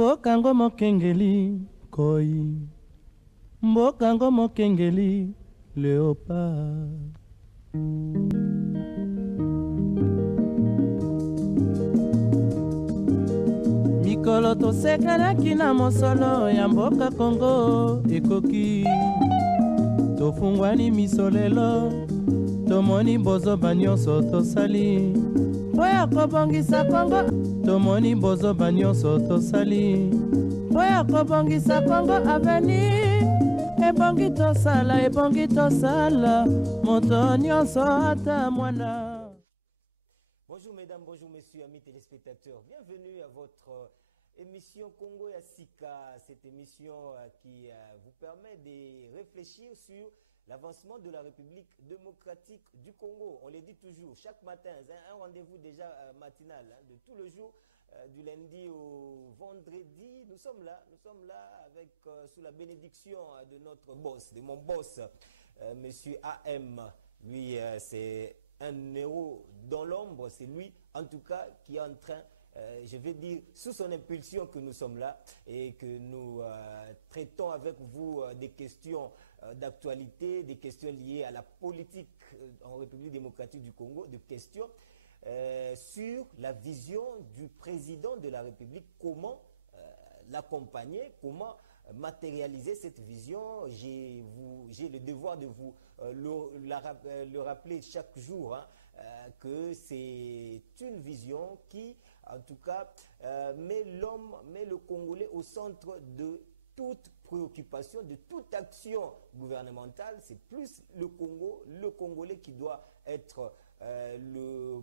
Mbokango mokengeli koi, mbokango mokengeli léopard. Mikolo tosekanaki na mosolo ya mboka Kongo ekoki, tofungwani misolelo, tomoni bozoba nyonso tosali mpo ya kobongisa Kongo. Tomoni bozoba nyonso tosali mpo ya kobongisa Kongo avenir. Ebongi tosala moto nyonso ata mwana. Bonjour mesdames, bonjour messieurs, amis téléspectateurs. Bienvenue à votre émission Congo ya Sika, cette émission qui vous permet de réfléchir sur l'avancement de la République démocratique du Congo. On le dit toujours, chaque matin, un rendez-vous déjà matinal, de tout le jour, du lundi au vendredi. Nous sommes là avec, sous la bénédiction de notre boss, de mon boss, monsieur AM. Lui, c'est un héros dans l'ombre, c'est lui en tout cas qui est en train, je vais dire, sous son impulsion que nous sommes là et que nous traitons avec vous des questions d'actualité, des questions liées à la politique en République démocratique du Congo, des questions sur la vision du président de la République, comment l'accompagner, comment matérialiser cette vision. J'ai le devoir de vous le rappeler chaque jour, hein, que c'est une vision qui, en tout cas, met le Congolais au centre de toute préoccupation, de toute action gouvernementale. C'est plus le Congolais qui doit être le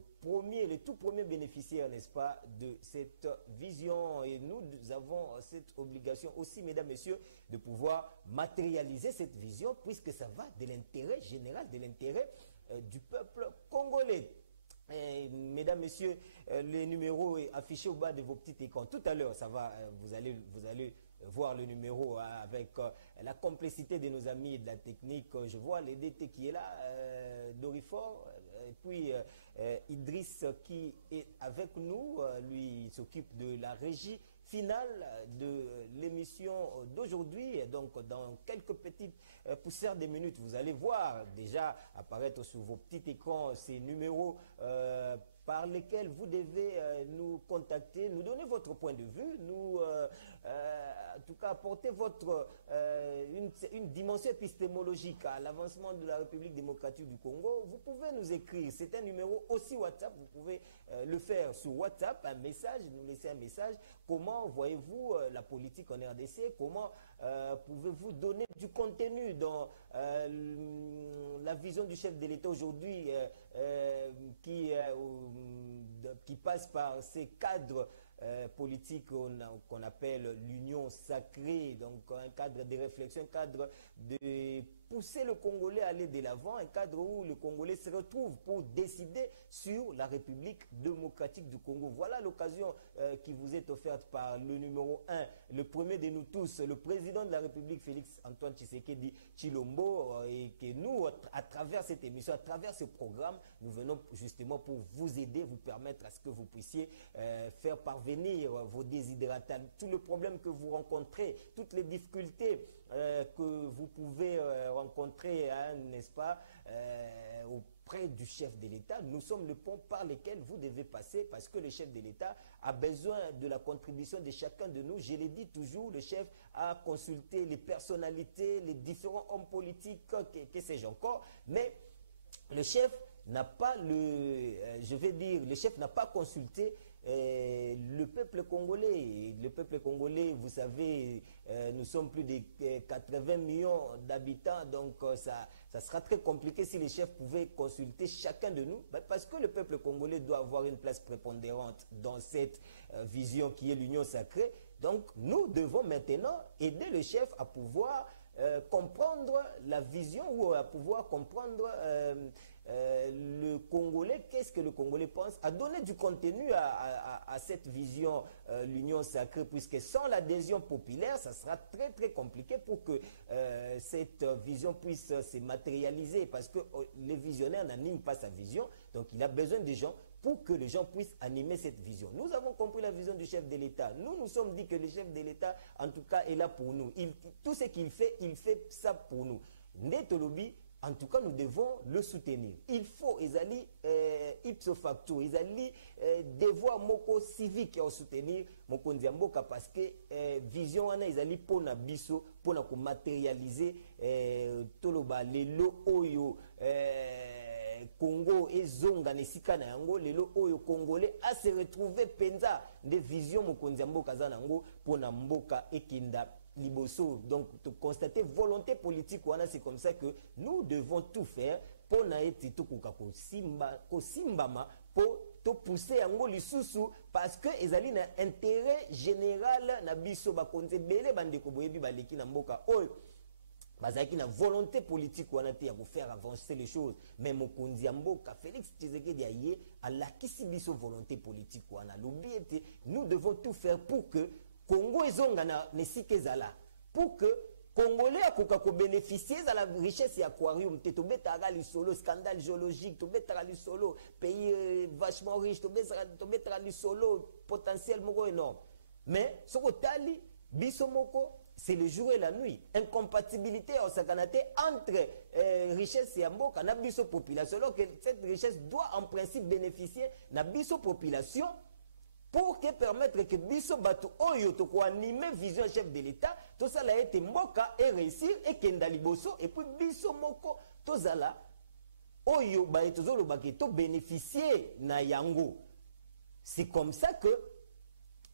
tout premier bénéficiaire, n'est-ce pas, de cette vision. Et nous avons cette obligation aussi, mesdames, messieurs, de pouvoir matérialiser cette vision, puisque ça va de l'intérêt général, de l'intérêt du peuple congolais. Et, mesdames, messieurs, le numéro est affiché au bas de vos petits écrans. Tout à l'heure, ça va, vous allez voir le numéro avec la complicité de nos amis de la technique. Je vois l'EDT qui est là, Dorifor, et puis Idriss qui est avec nous. Lui, il s'occupe de la régie finale de l'émission d'aujourd'hui. Donc, dans quelques petites poussières de minutes, vous allez voir déjà apparaître sur vos petits écrans ces numéros par lesquels vous devez nous contacter, nous donner votre point de vue, nous, en tout cas, apporter une dimension épistémologique à l'avancement de la République démocratique du Congo. Vous pouvez nous écrire, c'est un numéro aussi WhatsApp, vous pouvez le faire sur WhatsApp, un message, nous laisser un message. Comment voyez-vous la politique en RDC? Comment pouvez-vous donner du contenu dans la vision du chef de l'État aujourd'hui qui passe par ces cadres politiques qu'on appelle l'union sacrée, donc un cadre de réflexion, un cadre de pousser le Congolais à aller de l'avant, un cadre où le Congolais se retrouve pour décider sur la République démocratique du Congo. Voilà l'occasion qui vous est offerte par le numéro 1, le premier de nous tous, le président de la République, Félix Antoine Tshisekedi Tshilombo, et que nous, à travers cette émission, à travers ce programme, nous venons justement pour vous aider, vous permettre à ce que vous puissiez faire parvenir vos désidérata, tous les problèmes que vous rencontrez, toutes les difficultés que vous pouvez rencontrer, hein, n'est-ce pas, auprès du chef de l'État. Nous sommes le pont par lequel vous devez passer, parce que le chef de l'État a besoin de la contribution de chacun de nous. Je l'ai dit toujours, le chef a consulté les personnalités, les différents hommes politiques, que sais-je encore, mais le chef n'a pas le chef n'a pas consulté le peuple congolais. Le peuple congolais, vous savez, nous sommes plus de 80 millions d'habitants, donc ça sera très compliqué si les chefs pouvaient consulter chacun de nous, parce que le peuple congolais doit avoir une place prépondérante dans cette vision qui est l'union sacrée. Donc nous devons maintenant aider le chef à pouvoir comprendre la vision, ou à pouvoir comprendre le Congolais, qu'est-ce que le Congolais pense, à donner du contenu à cette vision, l'union sacrée, puisque sans l'adhésion populaire, ça sera très très compliqué pour que cette vision puisse se matérialiser, parce que le visionnaire n'anime pas sa vision, donc il a besoin des gens pour que les gens puissent animer cette vision. Nous avons compris la vision du chef de l'État. Nous nous sommes dit que le chef de l'État, en tout cas, est là pour nous. Tout ce qu'il fait ça pour nous. Ndetolobi, en tout cas, nous devons le soutenir. Il faut, ipso facto, devoir moko civique à soutenir moko Ndiamboka, parce que vision wana pour na biso pour na matérialiser toloba lelo oyo Congo et Zonga nesika na yango lelo oyo Congolais a se retrouver penza de vision moko Ndiamboka za nango pour na mboka ekinda liboso. Donc, constater volonté politique, c'est comme ça que nous devons tout faire pour naïti tout simbama pour te pousser en gros lisusu, parce que ezali na intérêt général na biso ba konze belé bandeko boyebi baleki na mboka oyo bazaki na volonté politique wana te ya faire avancer les choses. Mais mokonzi ya mboka Félix Tshisekedi aye alakisi biso volonté politique wana lobi ete nous devons tout faire pour que Congo ezonga na nesike zala, pour que Congolais akoka ko bénéficier de la richesse ya aquarium te to betara li solo scandale géologique, to betara li solo pays vachement riche, to betara li solo potentiel moko énorme. Mais soko tali biso moko c'est le jour et la nuit, incompatibilité au sakanate entre richesse ya mboka na biso population, alors que cette richesse doit en principe bénéficier na biso population, pour que permettre que biso batu oyo to ko animer vision chef de l'État, tout ça la été mboka et réussir et kenda liboso, et puis biso moko to zala oyo ba etozolo baketo bénéficier na yango. C'est comme ça que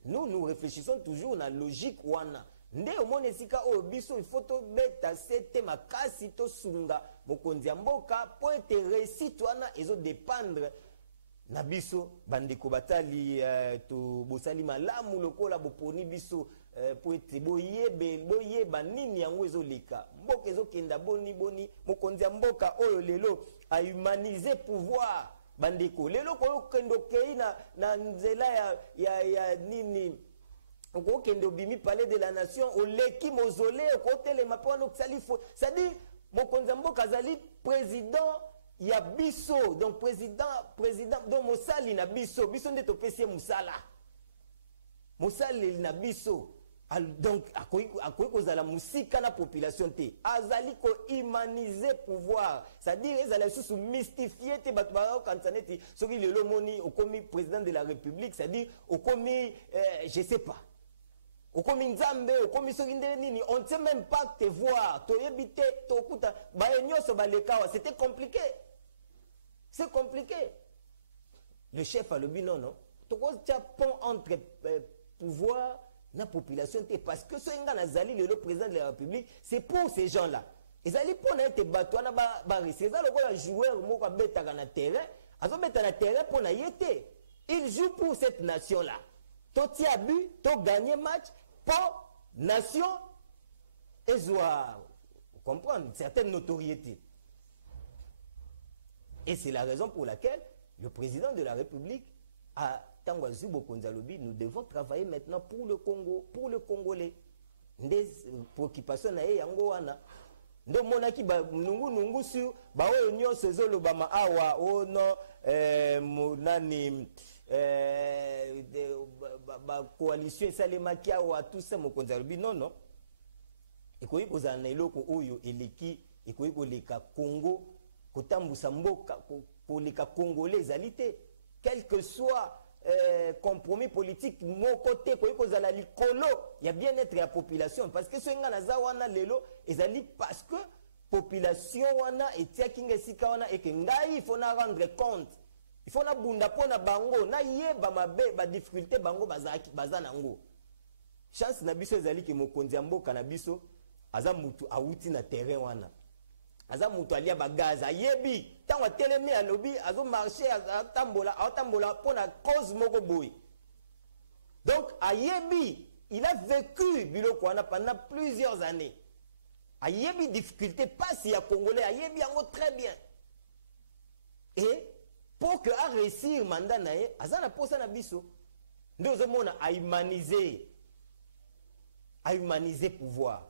nous réfléchissons toujours na logique wana. Nde omone sika oyo biso il faut to beta sete makasi to sunga mokonzi ya mboka po ete réussite wana ezo dépendre na biso bandeko batali to bosali malamu lokola boponi biso po ete boyeba nini yango ezoleka mboka ezokenda boni mokonzi ya mboka oyo lelo a humaniser pouvoir bandeko lelo ko kendo kei na nzela ya nini ko kendo bimi palais de la nation au leki mausolée côté les mapano salifo c'est-à-dire mokonzi ya mboka azali président ya biso, donc président donc mosali na biso nde topesi musala mosali na biso, donc akoki kozala musika na population te, azali ko humaniser pouvoir, c'est-à-dire ezala sous mystifier te bato ba kanisa neti soki lelo moni okomi président de la République, c'est-à-dire okomi je sais pas okomi nzambe okomi soki nde nini, on ne sait même pas te voir toyebi te tokuta ba nyonso balekawa, c'était compliqué. C'est compliqué. Le chef a le but, non. Tu as un pont entre pouvoir et la population. Parce que ce Nazali, le président de la République, c'est pour ces gens-là. Ils allaient pour être battus, c'est ça le joueur qui est dans le terrain. Ils sont dans le terrain pour y. Ils jouent pour cette nation-là. Tu as bu, tu as gagné match pour nation et joueur. Vous comprenez? Une certaine notoriété. Et c'est la raison pour laquelle le président de la République a Tangwazu Bokonzalobi, nous devons travailler maintenant pour le Congo, pour le Congolais. Des préoccupations na yango wana. Ndo monaki ba nungu sur ba o union sezolo ba ma awa o no monani ba coalition salemaki awa tout ça Mokonzalobi non. Ekoyi kozana eloko oyo eleki ekoyi koleka Congo kotambusa mboka koleka Congolais ezalité, quel que soit compromis politique mon côté koyi kozala likolo ya bien-être ya population, parce que ce ngana za wana lelo ezali parce que population wana etiaki ngesika wana et que ngai il faut na rendre compte, il faut na bunda pona bango na yeba mabe ba difficulté bango bazana ngo. Chance na biso ezali ke mokonzi ya mboka na biso aza mutu awuti na terrain wana, aza mutu alia bagaza yebi tango telemi alobi azo marcher atambola pona cause moko boy. Donc ayebi il a vécu biloko wana pendant plusieurs années, ayebi difficulté pas si ya Congolais ayebi yango très bien. Et pour que a réussir mandat nae azana posa na biso ndio zomona a humaniser pouvoir.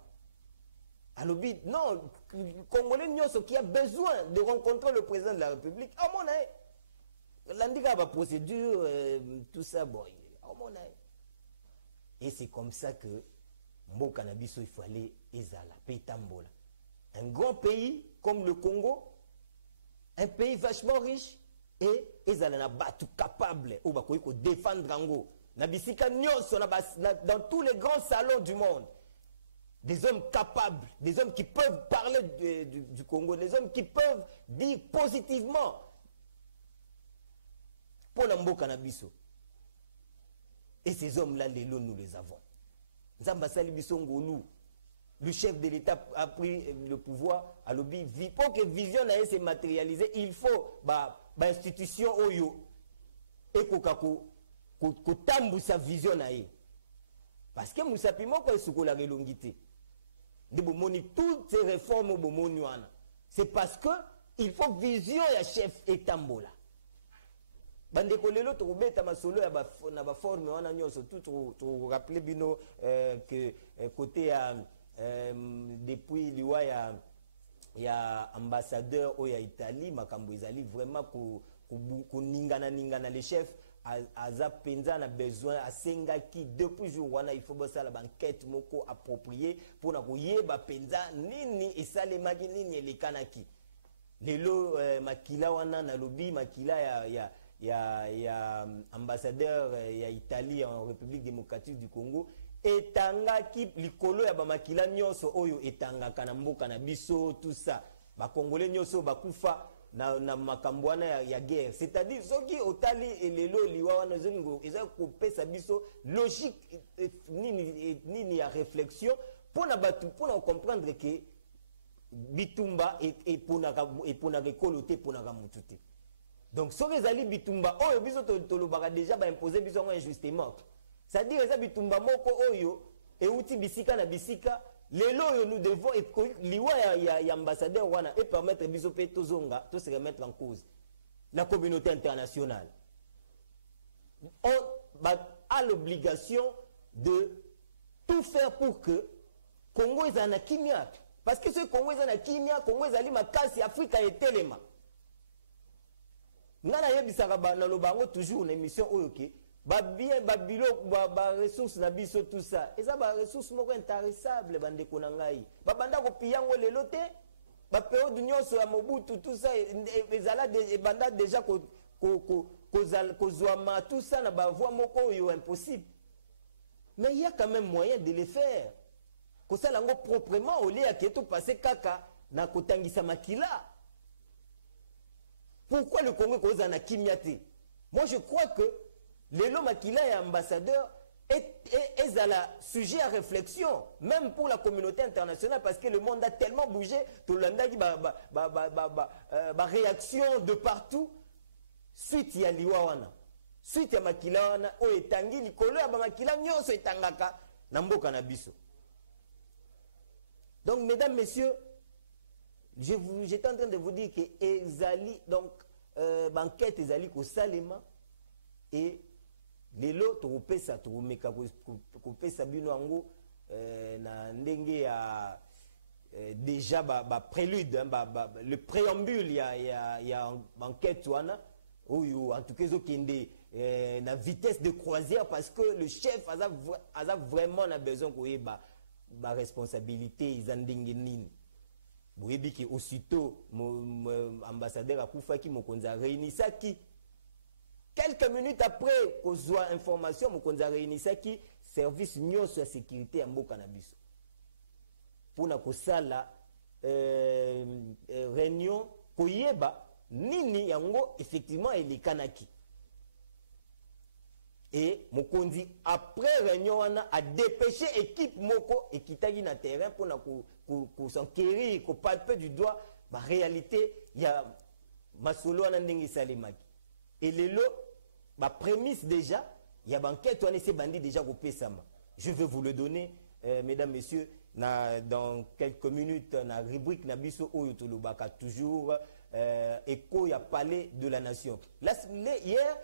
Alors non, Congolais nyonso qui a besoin de rencontrer le président de la République à mon avis l'andiga ba procédure tout ça bon à mon avis. Et c'est comme ça que mboka na biso il faut aller ezala petambola. Un grand pays comme le Congo, un pays vachement riche, et ils ont battu capable de défendre Ango. Dans tous les grands salons du monde, des hommes capables, des hommes qui peuvent parler du Congo, des hommes qui peuvent dire positivement pour l'Amboka Nabiso. Et ces hommes-là, nous les avons. Zambasali Bisongolou. Le chef de l'État a pris le pouvoir à l'objet. Pour que vision se matérialiser, il faut institution oyo et ko tambu sa vision nae. Parce que Moussa Pimo ko sukola relongité. De bomoni toutes ces réformes au bomoni wana. C'est parce que il faut vision ya chef etambola. Bande ko lelo to beta masolo ya ba na ba forme wana nyonso tout rappeler bino que côté à depuis liwa ya ambassadeur o ya Italie makambo ezali vraiment ko ningana les chefs aza penza na besoin asenga ki depuis jour wana il faut bosala banquête moko approprié pour na koyeba penza nini esalemaki nini elekanaki lelo makila wana na lobi makila ya ambassadeur ya Italie en République démocratique du Congo etangaki likolo ya bamakila nyonso oyo etangaka na mboka na biso tout ça ba congolais nyonso bakufa na makambo wana ya guerre, c'est-à-dire soki otali elelo liwa wana zongo eza ko pesa biso logique nini ya réflexion pour na batu pour na comprendre que bitumba et pour na récolter pour na mututé. Donc soki ezali bitumba oyo biso tolobaka déjà ba imposer biso injustement. C'est-à-dire que bitumba moko oyo et outi bisika na bisika lelo oyo nous devons liwa ya ambassadeur wana et permettre biso pe tozonga to se remettre en cause la communauté internationale. On a l'obligation de tout faire pour que Congo ezana kimia parce que ce Congo ezana kimia Congo ezali makasi Afrika etelema. Ngana yebisaka na lobango toujours na émission oyo ke ba bien ba bilo ba ressources na biso tout ça eza ba ressources moko intarissable bande ko ngai ba banda ko piyango lelo te ba période nyonso ya Mobutu tout ça ezala banda déjà ko zwa tout ça na ba voie moko yo impossible mais il y a quand même moyen de le faire ko ça lango proprement au lieu ya keto passer kaka na kotangisa makila. Pourquoi le Congo cause en a kimia te? Moi je crois que Lelo Makila est ambassadeur est à la sujet à réflexion, même pour la communauté internationale, parce que le monde a tellement bougé, tout le monde a réaction de partout. Suite ya liwawana, suite ya Makila wana, o etangi likolo ya Makila nyonso etangaka na mboka na biso. Donc mesdames, messieurs, j'étais en train de vous dire que ezali donc banquette ezali ko salema et lelo topesa tomeka kopesa bino yango na ndenge ya déjà ba prélude le préambule ya banquette wana oyo en tout cas ezokende na vitesse de croisière parce que le chef a vraiment na besoin koyeba ba responsabilité za ndenge nini. Boyebi ki aussitôt ambassadeur akufaki mokonzi réunisaki quelques minutes après qu'on soit information mokonzi réunisaki service nyonso ya sécurité ya mboka na biso pour na kosala réunion koyeba nini yango effectivement elikanaki et mokonzi après réunion wana a dépêché équipe moko ekitaki na terrain pour na ko s'enquérir ko palper du doigt la réalité ya masolo wana ndenge salemaki et lelo ba prémisse déjà ya banquette wana se bandi déjà ko pesama. Je vais vous le donner mesdames messieurs dans quelques minutes na rubrique na biso oyo tolobaka toujours écho, il y a palais de la nation. Là, hier,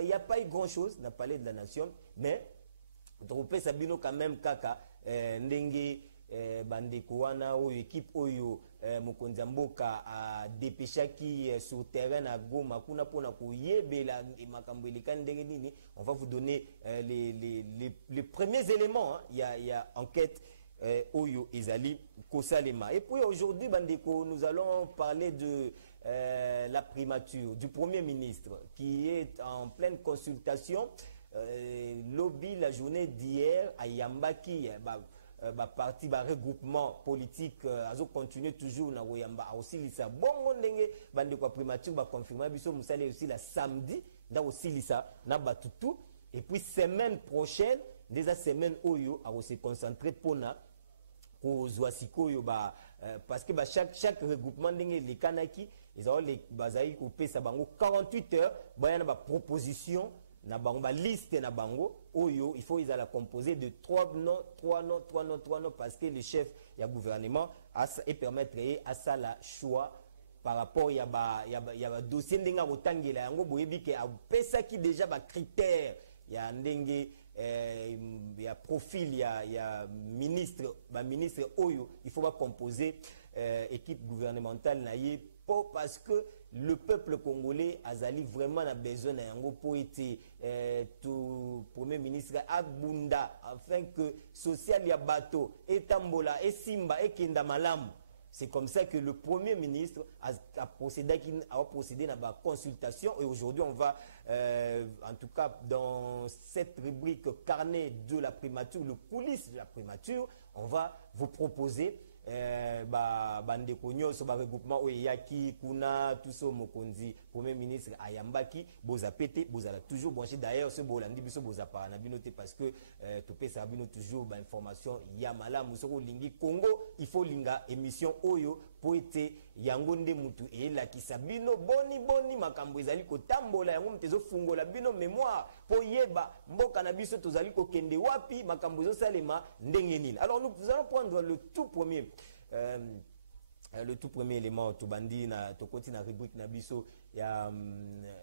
il n'y a pas eu grand-chose dans le palais de la nation, mais trompé Sabino quand même kaka ndenge bandeko wana oyo équipe oyo mokonzi mboka a dépêchaki sur terrain à Goma kuna pona koyebela makambo eleka ndenge nini. On va vous donner les premiers éléments. Il y a enquête oyo ezali kosalema. Et puis aujourd'hui bandeko, nous allons parler de la primature du Premier ministre qui est en pleine consultation. Lobby la journée d'hier à Yambaki, parti regroupement politique azo continuer toujours na Yamba aussi lisa bongo ndenge bande kwa primature ba confirmer biso musale aussi la samedi nda aussi lisa na batutu. Et puis semaine prochaine déjà semaine oyo a se concentrer pona ko zwasikoyo parce que chaque regroupement ndenge les kanaki ils ont les bazai ko pesa bango 48 heures bayana ba proposition na bango ba liste na bango oyo il faut ils la composer de 3 noms parce que le chef ya gouvernement et permettre à ça la choix par rapport ya ba dossier ndenga kotangela yango boyebi ke a pesa ki déjà ba critères ya ndenge ya profil ya ministre oyo il faut pas composer équipe gouvernementale na ye parce que le peuple congolais azali vraiment a besoin d'un yango pour être tout premier ministre abunda afin que social ya bato etambola et simba et kenda malam. C'est comme ça que le Premier ministre a procédé à la consultation. Et aujourd'hui, on va, en tout cas, dans cette rubrique carnet de la primature, le coulisses de la primature, on va vous proposer bande konyo so ba regroupement oyaki kuna tuso mokonzi premier ministre ayambaki boza pété bozala toujours branché. D'ailleurs ce bolandi biso boza para na binoté parce que to pesa bino toujours ba information ya malamu soko lingi Congo il faut linga émission oyo po ete yango nde mutu e la kisabino boni makambo ezali ko tambola yango mtezo fungola bino mémoire po yeba mboka na biso tozali ko kende wapi makambo zo salema ndenge nini. Alors nous allons prendre le tout premier élément tobandi na tokoti na rubrique na biso ya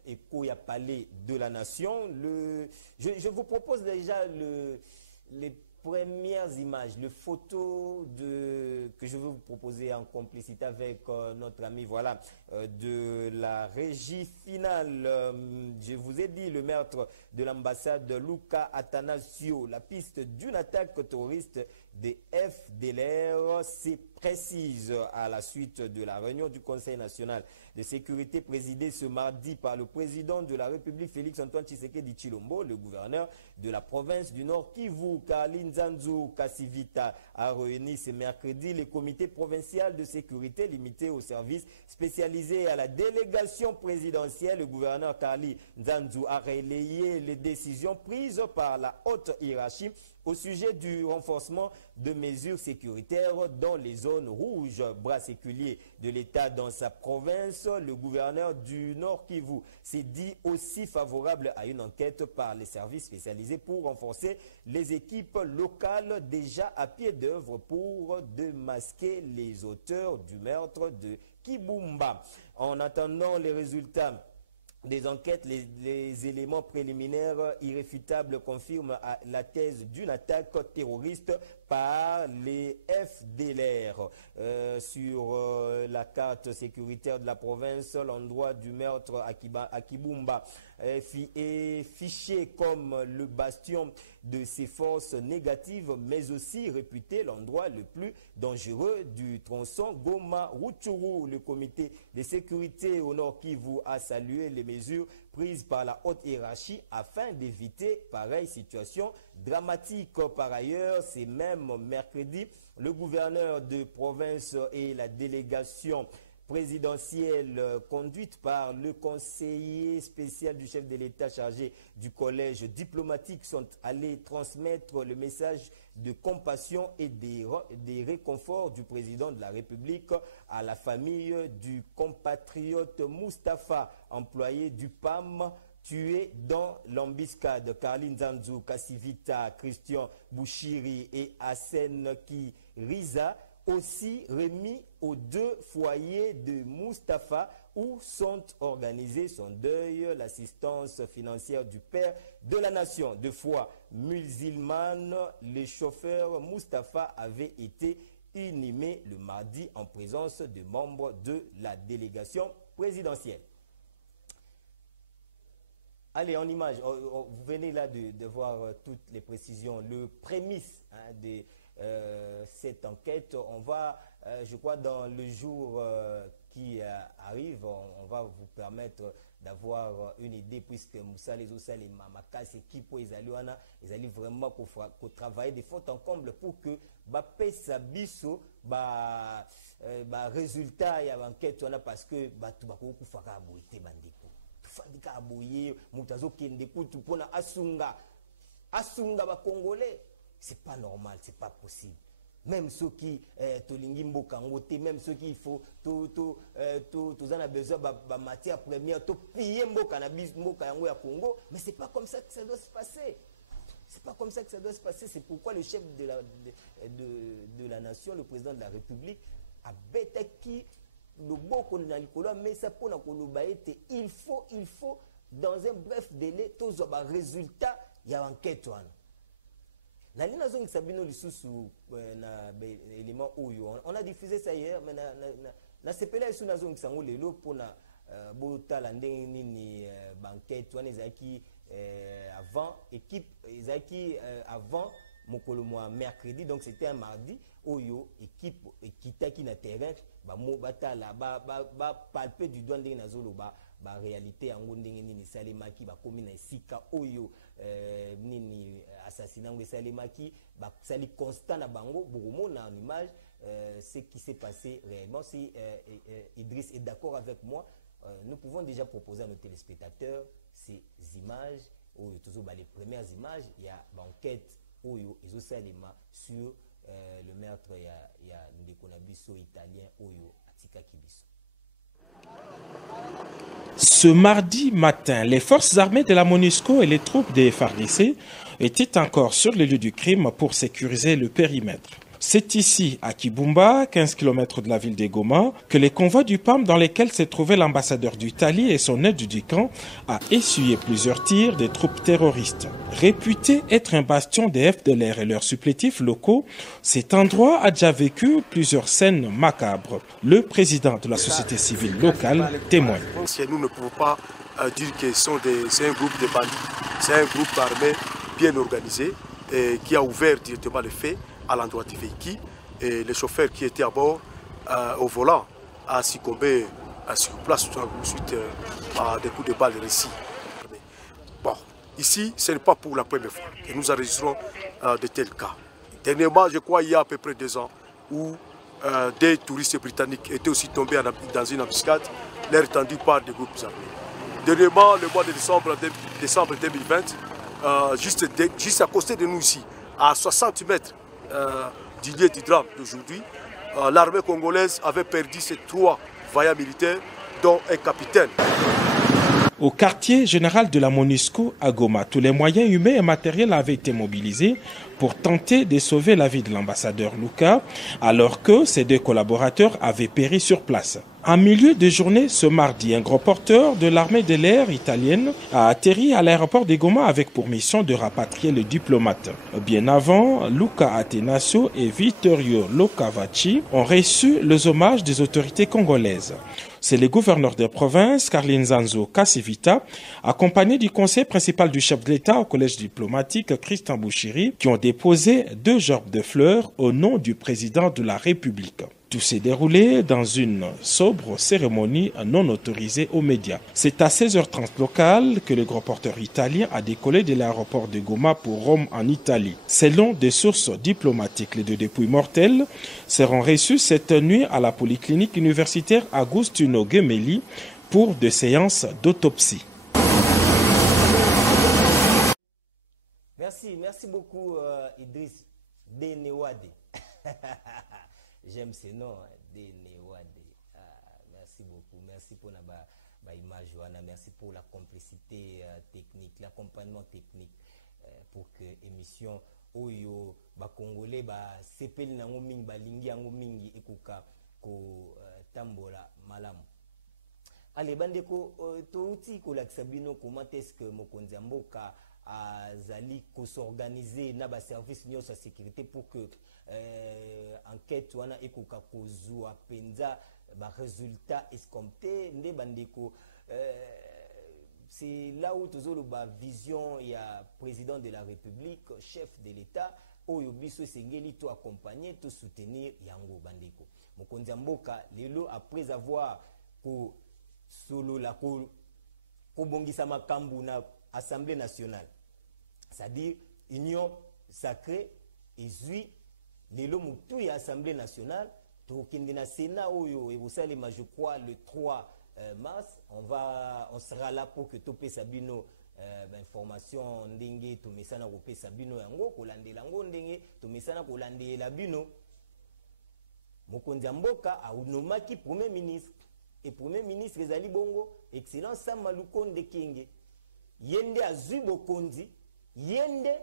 écho ya palais de la nation. Je vous propose déjà les premières images, les photos que je vais vous proposer en complicité avec notre ami de la régie finale. Je vous ai dit le meurtre de l'ambassade Luka Atanasio, la piste d'une attaque terroriste des FDLR s'est précise à la suite de la réunion du Conseil national de sécurité présidée ce mardi par le président de la République Félix-Antoine Tshisekedi Tshilombo. Le gouverneur de la province du Nord Kivu, Kalinzanzu Kasivita, a réuni ce mercredi les comités provinciaux de sécurité limités aux services spécialisés à la délégation présidentielle. Le gouverneur Kali Nzanzu a relayé les décisions prises par la haute hiérarchie au sujet du renforcement de mesures sécuritaires dans les zones rouges. Bras séculier de l'État dans sa province, le gouverneur du Nord Kivu s'est dit aussi favorable à une enquête par les services spécialisés pour renforcer les équipes locales déjà à pied d'œuvre pour démasquer les auteurs du meurtre de Kibumba. En attendant les résultats des enquêtes, les éléments préliminaires irréfutables confirment la thèse d'une attaque terroriste par les FDLR. Sur la carte sécuritaire de la province, l'endroit du meurtre à Kibumba est fiché comme le bastion de ces forces négatives, mais aussi réputé l'endroit le plus dangereux du tronçon Goma-Rutshuru. Le comité de sécurité au Nord Kivu a salué les mesures prises par la haute hiérarchie afin d'éviter pareille situation dramatique. Par ailleurs, c'est même mercredi, le gouverneur de province et la délégation présidentielle conduite par le conseiller spécial du chef de l'État chargé du collège diplomatique sont allés transmettre le message de compassion et des réconforts du président de la République à la famille du compatriote Mustapha, employé du PAM, tué dans l'embuscade. Karline Zanzu, Kasivita, Christian Bouchiri et Hassen Kiriza aussi remis aux deux foyers de Mustapha où sont organisés son deuil, l'assistance financière du père de la nation. De foi musulmane, le chauffeur Mustapha avait été inhumé le mardi en présence de membres de la délégation présidentielle. Allez, en image, vous venez là de voir toutes les précisions, le prémisse de cette enquête. On va, je crois, dans le jour qui arrive, on va vous permettre d'avoir une idée, puisque Moussa les Ossal et Mamakas équipe ils allaient vraiment travailler des fautes en comble pour que pesa biso résultat ya enquête parce que tu vas kufaka aboité bandeko fandika aboyé mutazo kende kutu pona asunga ba congolais, c'est pas normal, c'est pas possible. Même ceux qui tolingi mboka ngote, même ceux qui il faut tout a besoin de matière première, to piller mboka na mboka yango ya Congo, mais c'est pas comme ça que ça doit se passer. C'est pas comme ça que ça doit se passer. C'est pourquoi le chef de la nation, le président de la République, a bêté qui le beau qu'on a l'icolo, mais ça pour il faut dans un bref délai tous les résultats il y a enquête. On a diffusé ça hier, mais na CPLA sous nazon sango lelo pour na botala ndenge nini banquette wana ezaki avant équipe ezaki avant mokolo mois mercredi, donc c'était un mardi oyo équipe kitaki na terrain ba mo batala ba palper du doigt ndenge nazolo ba réalité yango ndenge nini salemaki ba komi na esika oyo nini assassinat ngo salemaki ba sali constant na bango bokomo na en image ce qui s'est passé réellement. Si Idriss est d'accord avec moi, nous pouvons déjà proposer à nos téléspectateurs ces images oyo toujours les premières images. Il y a enquête oyo ezosalema sur le meurtre ya ndeko na biso italien oyo atika kibiso. Ce mardi matin, les forces armées de la MONUSCO et les troupes des FARDC étaient encore sur le lieu du crime pour sécuriser le périmètre. C'est ici, à Kibumba, 15 km de la ville de Goma, que les convois du PAM dans lesquels s'est trouvé l'ambassadeur d'Italie et son aide du camp a essuyé plusieurs tirs des troupes terroristes. Réputé être un bastion des FDLR et leurs supplétifs locaux, cet endroit a déjà vécu plusieurs scènes macabres. Le président de la société civile locale témoigne. Nous ne pouvons pas dire que c'est un groupe de bandits. C'est un groupe armé bien organisé et qui a ouvert directement le feu à l'endroit du véhicule, et le chauffeur qui était à bord au volant a succombé sur place suite à des coups de balle réussis. Bon, ici, ce n'est pas pour la première fois que nous enregistrons de tels cas. Dernièrement, je crois, il y a à peu près 2 ans, où des touristes britanniques étaient aussi tombés dans une embuscade, l'air tendu par des groupes armés. Dernièrement, le mois de décembre 2020, juste à côté de nous ici, à 60 mètres du lieu du drame d'aujourd'hui, l'armée congolaise avait perdu ses 3 vaillants militaires, dont un capitaine. Au quartier général de la MONUSCO à Goma, tous les moyens humains et matériels avaient été mobilisés pour tenter de sauver la vie de l'ambassadeur Luka, alors que ses 2 collaborateurs avaient péri sur place. En milieu de journée, ce mardi, un gros porteur de l'armée de l'air italienne a atterri à l'aéroport de Goma avec pour mission de rapatrier le diplomate. Bien avant, Luca Atenacio et Vittorio Locavacci ont reçu les hommages des autorités congolaises. C'est le gouverneur de province, Carlinzanzo Kasivita, accompagné du conseil principal du chef de l'État au collège diplomatique, Christian Bouchiri, qui ont déposé 2 gerbes de fleurs au nom du président de la République. Tout s'est déroulé dans une sobre cérémonie non autorisée aux médias. C'est à 16h30 locale que le gros porteur italien a décollé de l'aéroport de Goma pour Rome en Italie. Selon des sources diplomatiques, les 2 dépouilles mortelles seront reçues cette nuit à la polyclinique universitaire Agustino Gemelli pour des séances d'autopsie. Merci beaucoup Idriss Denewade. J'aime ces noms, Denewade. Merci beaucoup. Merci pour la image, merci pour la complicité technique, l'accompagnement technique pour que l'émission Oyo, Congolais, sepeli nango mingi, balingi yango mingi, ekuka ko tambola malamu. Allez, bandeko, touti kolakisa bino comment est-ce que mokonzi ya mboka azali ko s'organiser na ba service nyonso ya sécurité pour que enquête wana ekoka kozwa penza ba résultat escompté nde bandeko. C'est là où toujours la vision il y a président de la République, chef de l'État, oyo biso sengeli to accompagner, to soutenir yango bandeko. Mokonzi ya mboka lelo après avoir ko solo la ko bongisa makambu na Assemblée nationale. C'est-à-dire union sacrée et zui lelo mutu ya Assemblée nationale to kende na Sénat oyo et vous savez je crois le 3 mars on sera là pour que topé sabino information ndenge to mesana ko pesa bino yango ko landela ngo ndenge to mesana ko landela bino. Mokonzi ya mboka a unomaki premier ministre et premier ministre ezali bongo excellence Sam Lukonde Kenge yende azui bokonzi yende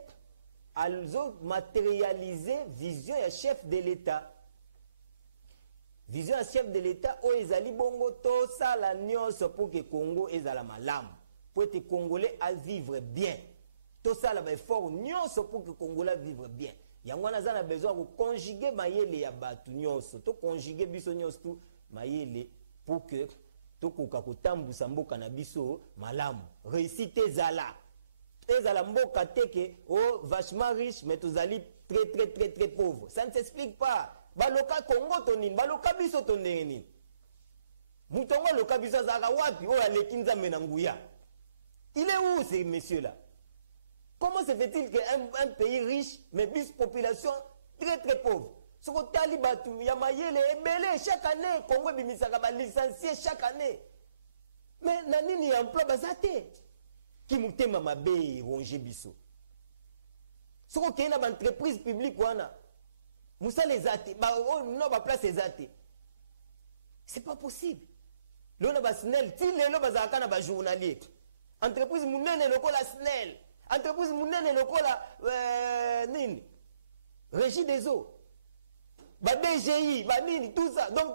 alzo matérialiser vision ya chef de l'État. Vision à chef de l'État o ezali bongo to sala nyonso pour que Congo ezala malamu pour que Congolais à vivre bien. To sala ba effort nyonso pour que Congolais vivre bien. Yango na zana besoin de conjuguer mayele ya batu nyonso to conjuguer biso nyonso tu mayele pour que to koka kotambusa mboka na biso malamu. Réussite ezala mboka teke o vachement riche mais tozali très pauvre. Ça ne s'explique pas. Baloka Congo tonin, baloka biso toneni. Mutongo loka biso zaka wapi o alekinza menanguya. Il est où ces messieurs-là? Comment se fait-il qu'un pays riche mais bis population très pauvre? Ce que talibatu yamayele ebele chaque année Congo bimisaka ba licencié chaque année. Mais nanini emploi bazate. Ki mutema mabe ronge biso. Ce que kena ba entreprise publique wana Moussa les athées, non, ba place les athées. C'est pas possible. L'on a snell, si les lobes à ba journalier. Entreprise mounene le cola snell. Entreprise mounene le cola nini. Régie des eaux. Ba DGI, ba nini, tout ça. Donc,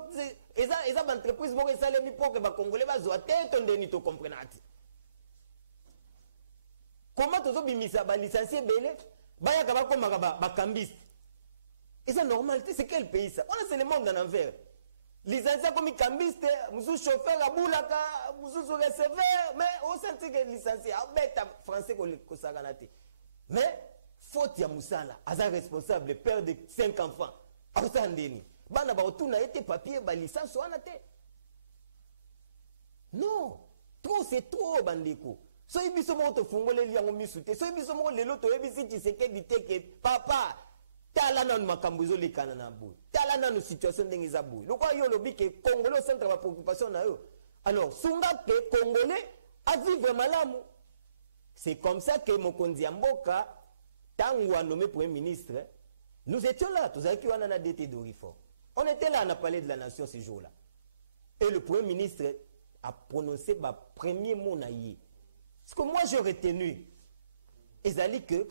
et ça, entreprise mourir ça les pour que ba congolais ba zoate, ton deni to comprenati. Comment tu as bimisa ba licencié belé? Ba ya kaba koma ba cambiste. Et c'est normal, c'est quel pays ça? On a c'est le monde en envers. Licencié comme cambiste, monsieur chauffeur à boulaka, monsieur receveur, mais on sent que licencié, bête français ko saganate. Mais faute ya musala, asa responsable, père de 5 enfants. Ausandeni. Bana ba otuna été papier ba licence wana te. Non, trop c'est trop bandeko. So ibiso mo to fungole liango misute. So ibiso mo lelo to ebisi tiseke diteke papa. Tala na makambuzo likana na bout. Tala na situation ndenge za bout. Loko yo lobi ke Congolais au centre de préoccupation na yo. Alors, sunga ke Congolais a vivre malamu. C'est comme ça que mokonzi ya mboka tangu a nommé premier ministre, nous étions là, tous avec on a d'été de réforme. On était là, on a parlé de la nation ce jour-là. Et le premier ministre a prononcé ma premier mot naïe. Ce que moi j'ai retenu, ezali que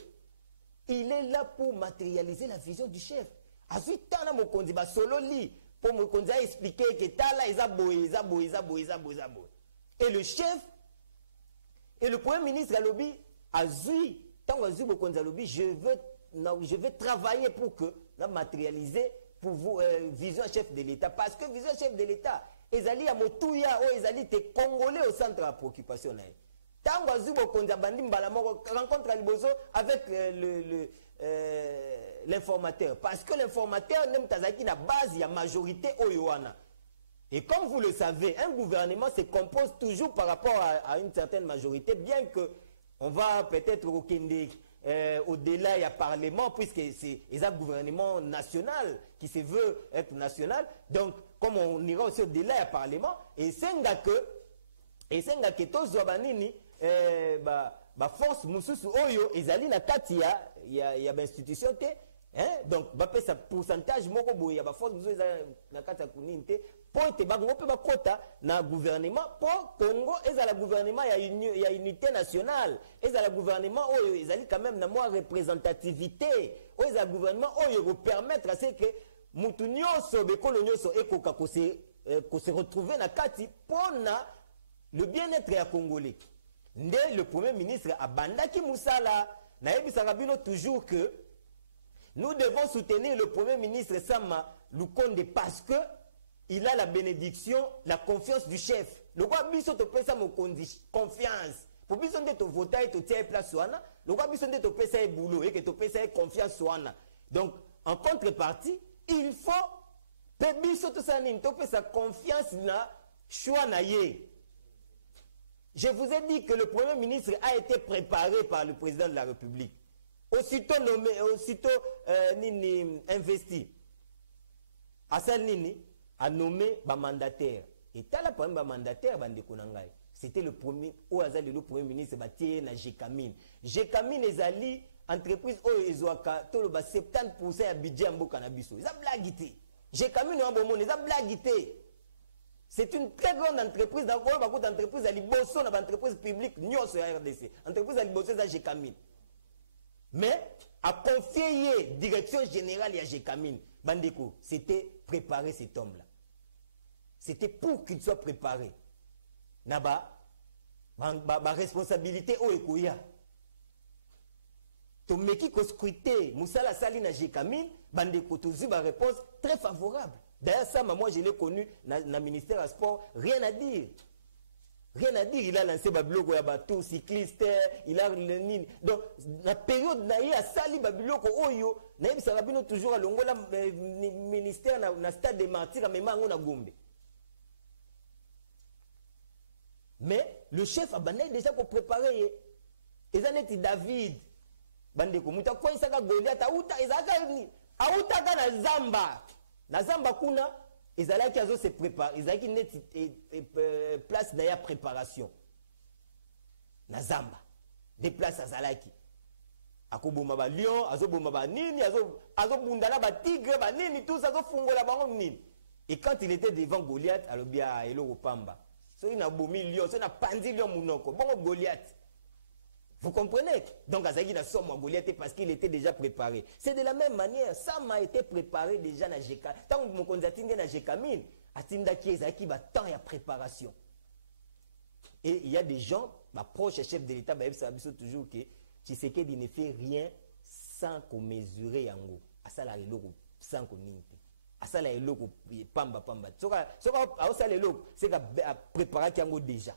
il est là pour matérialiser la vision du chef. Ensuite, tana mokonzi ba solo li pour mokonzi a expliqué que tala ezaboy. Et le chef et le premier ministre Alobi a dit tant que mokonzi Alobi je veux travailler pour que la matérialiser pour vous vision chef de l'État parce que vision chef de l'État ezali ya motuya o ezali te Congolais au centre de la préoccupation na. Tango azubo konza bandi mbala moko rencontre à Libozo avec l'informateur parce que l'informateur n'aime tazaki na base ya majorité oyoana. Et comme vous le savez, un gouvernement se compose toujours par rapport à une certaine majorité, bien que on va peut-être au-delà il y a parlement puisque c'est un gouvernement national qui se veut être national. Donc comme on ira aussi au-delà il y a parlement et senga que tous banini ba force mususu oyo ezali na kati ya ba institution te hein donc ba pesa pourcentage moko boye ya ba force mususu ezali na kati ya kunini te pour te bango pe ba kota na gouvernement pour Congo ezala gouvernement ya unité nationale ezala gouvernement oyo ezali quand même na moi représentativité oyo ezala gouvernement oyo ko permettre à ce que mutu nyonso bekolo nyonso ekoka ko se retrouver na kati pona le bien-être ya Congolais. Le Premier ministre a bandaki Moussala. Naïbisaka bino toujours que nous devons soutenir le Premier ministre Sama Lukonde parce que il a la bénédiction, la confiance du chef. Le roi biso te pesa mo confiance. Pour biso de te voter et te tirer place soana, le roi biso de te pesa boulot et que te pesa confiance soana. Donc en contrepartie, il faut pe biso to sanin te pesa confiance na choix na ye. Je vous ai dit que le Premier ministre a été préparé par le président de la République. Aussitôt nommé, aussitôt investi. Assal Nini a nommé un mandataire. Et t'as la première mandataire, c'était le premier, le Premier ministre, na Jekamine. Jekamine ezali entreprise Ezoaka, tout le 70% à budget en Bokanabiso. Ils ont blaguité. Jekamine en bon monde, ils ont blaguité. C'est une très grande entreprise, d'entreprise à Liboso, une entreprise publique, Nyos RDC, entreprise à Liboso, à Jekamine. Mais, à confier direction générale à Jekamine, Bandeko, c'était préparer cet homme-là. C'était pour qu'il soit préparé. Naba, ma responsabilité au Ekoya. Ton meki ko scruté, Moussala Salina Jekamine, Bandeko, tu as une réponse très favorable. D'ailleurs, ça, moi, je l'ai connu dans le ministère du Sport. Rien à dire. Rien à dire. Il a lancé Babiloko ya bateau, cycliste, il a le. Donc, dans la période, il a sali Babiloko Oyo, il a toujours à l'Ongola ministère dans le stade des martyrs, mais il a Gombe. Mais le chef a bandé déjà pour préparer. Et ça, c'est David. Bandeko, Mouta, quoi, il s'est Goliath, Aouta, na Zamba. Na Zamba kuna ezalaki azo se prépare, ezalaki net place d'ailleurs préparation. Na Zamba des places azalaki. Akoboma ba lion, azoboma ba nini, azobundana ba tigre ba nini, tout ça azofungola bango nini. Et quand il était devant Goliath, alobia elo pamba. So ina bomi lion, so na pandi lion munoko, bongo Goliath. Vous comprenez? Donc, Azaki n'a somme Goliath parce qu'il était déjà préparé. C'est de la même manière. Sam a été préparé déjà dans Jekamine. Tant que mon conzatingue dans Jekamine, Atinda qui est qui va tant y a préparation. Et il y a des gens, ma proche chef de l'État, ça toujours que Tshisekedi ne fait rien sans qu'on mesure yango. Asala eloko sans qu'on ninte. Asala eloko pamba. Soka asala eloko, c'est qu'à préparer yango déjà.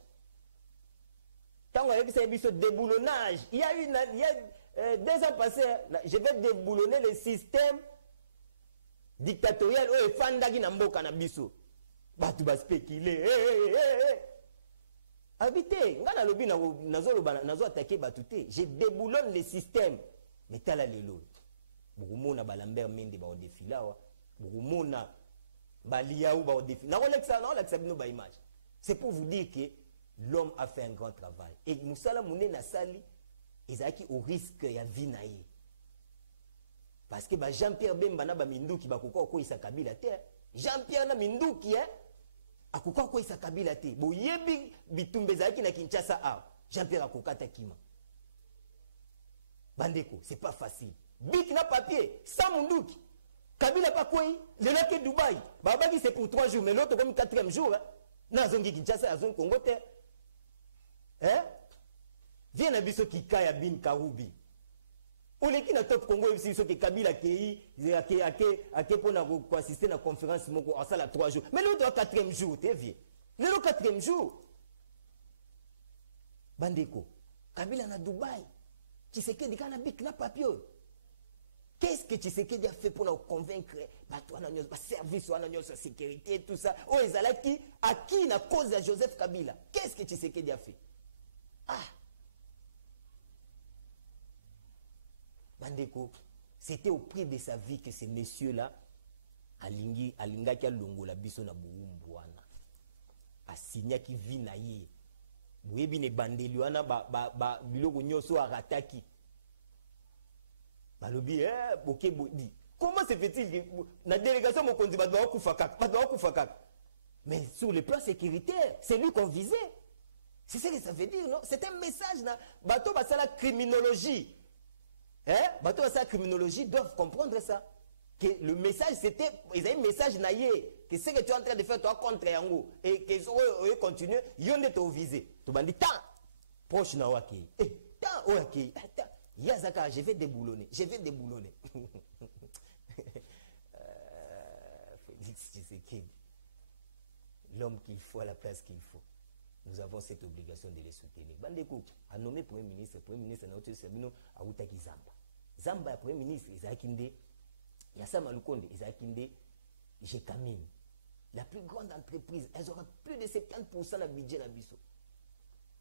Quand on a vu ce déboulonnage, il y a 2 ans passés, je vais déboulonner le système dictatorial où Fandagi Namboka Nabiso. Batu va spéculer. Habité, nazo attaqué Batouté. Je déboulonne le système. Mais t'as la lelo. Bougoumona Balambert Mende ba défila. Bougoumona Baliaou ba défila. C'est pour vous dire que l'homme a fait un grand travail. Et Moussala Mouné Nassali, ils ont au risque de vie naïe. Parce que Jean-Pierre Bemba na Mindouki bakoko ko isa kabila te. Jean-Pierre na Mindouki a ko isa kabila te. Bo yebi bitumbe zaki na Kinshasa a. Jean-Pierre akokata kima. Bandeko, c'est pas facile. Bik na papier, sans Mindouki. Kabila pas quoi, le lac Dubaï. Babaki c'est pour 3 jours, mais l'autre comme 4e jour. Na zongi Kinshasa a zone Congo te. Viens à biso qui kaya bin karubi. Ou les qui na top Congo aussi ceux qui Kabila qui ake pour assister à la conférence moko à ça la 3 jours. Mais l'autre 4e jour, tu viens. Le 4e jour. Bandeko. Kabila na Dubaï. Tshisekedi kana bik na papier. Qu'est-ce que Tshisekedi a fait pour nous convaincre? Toi, service, sa sécurité, tout ça. Oh, Ezalaki, à qui la cause de Joseph Kabila? Qu'est-ce que Tshisekedi a fait? Ah! Bandeko, c'était au prix de sa vie que ces messieurs-là, alingaki alongola biso na buumbuana. Asignaki vi na ye. Buyebi ne bandeli wana biloko nyoso arataki. Balobi comment se fait-il que la délégation mon conduit mais sur le plan sécuritaire, c'est lui qu'on visait. C'est ce que ça veut dire, non? C'est un message là. Bateau la criminologie. Bateau la criminologie doivent comprendre ça. que le message c'était, ils avaient un message naïe, que ce que tu es en train de faire, toi contre Yango, et qu'ils ont continué, ils ont été visés. Tu m'as dit, tant, proche na waki, tant, waki, tant, Yazaka, je vais déboulonner, je vais déboulonner. Félix Tshisekedi, l'homme qu'il faut à la place qu'il faut. Nous avons cette obligation de les soutenir. Bandeko a nommé Premier ministre n'a autre Sabino a Outaki Zamba. Zamba est Premier ministre, Isakinde, Yassama Lukonde, Isakinde, Jekamine. La plus grande entreprise, elles auront plus de 70% de budget à Bisso.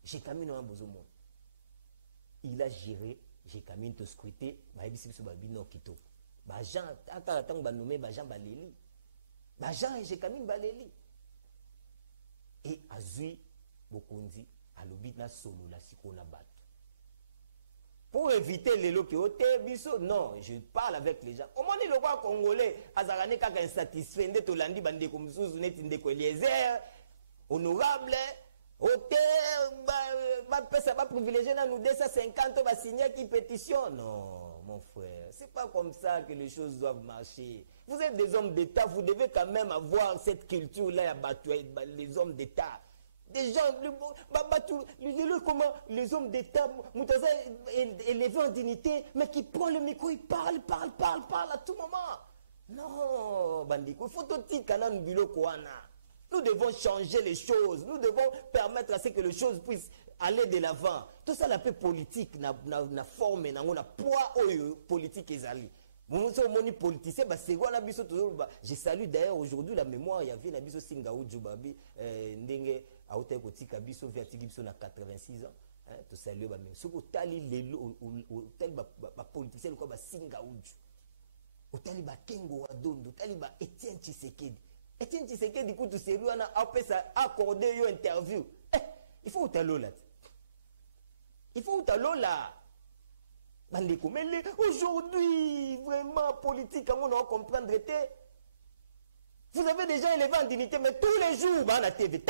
Jekamine a un besoin. Il a géré, Jekamine te scruté, Maïbisi Babino Kito. Bajan, Akaratango va nommer Bajan Baleli. Bajan et Jekamine Baleli. Et Azui, Bokonzi, à l'obit solo, la sikona bat. Pour éviter les lots qui ont été biso, non, je parle avec les gens. Au moins, le roi congolais, Azarane Kaka insatisfait, Nde Tolandi Bande comme Souz, Netinde Eliezer, honorable, hôtel, ça va privilégier dans nous 250, va signer qui pétition. Non, mon frère, c'est pas comme ça que les choses doivent marcher. Vous êtes des hommes d'État, vous devez quand même avoir cette culture-là, les hommes d'État. Des gens, comment les hommes d'État, Moutaza élevés en dignité, mais qui prend le micro, il parle à tout moment. Non, Bandiko, il faut tout dire qu'on a un bureau Kouana. Nous devons changer les choses, nous devons permettre à ce que les choses puissent aller de l'avant. Tout ça, la paix politique, na forme, na poids politique et zali. Je salue d'ailleurs aujourd'hui la mémoire, il y avait Nabiso Singaou Djoubabi, Ndenge, Aote Kotika Biso, Viatigi Biso na 86 ans. Tu salues, mais ce que tali les tel politicien comme Singaou Djou, au tali Kengo Adondo, tali Etienne Tshisekedi. Etienne Tshisekedi, du coup, tu sais, lui, on a accordé une interview. Il faut où là. Il faut où là. Mais aujourd'hui, vraiment, politique, comment on va comprendre. Vous avez déjà élevé en dignité, mais tous les jours, à la TV.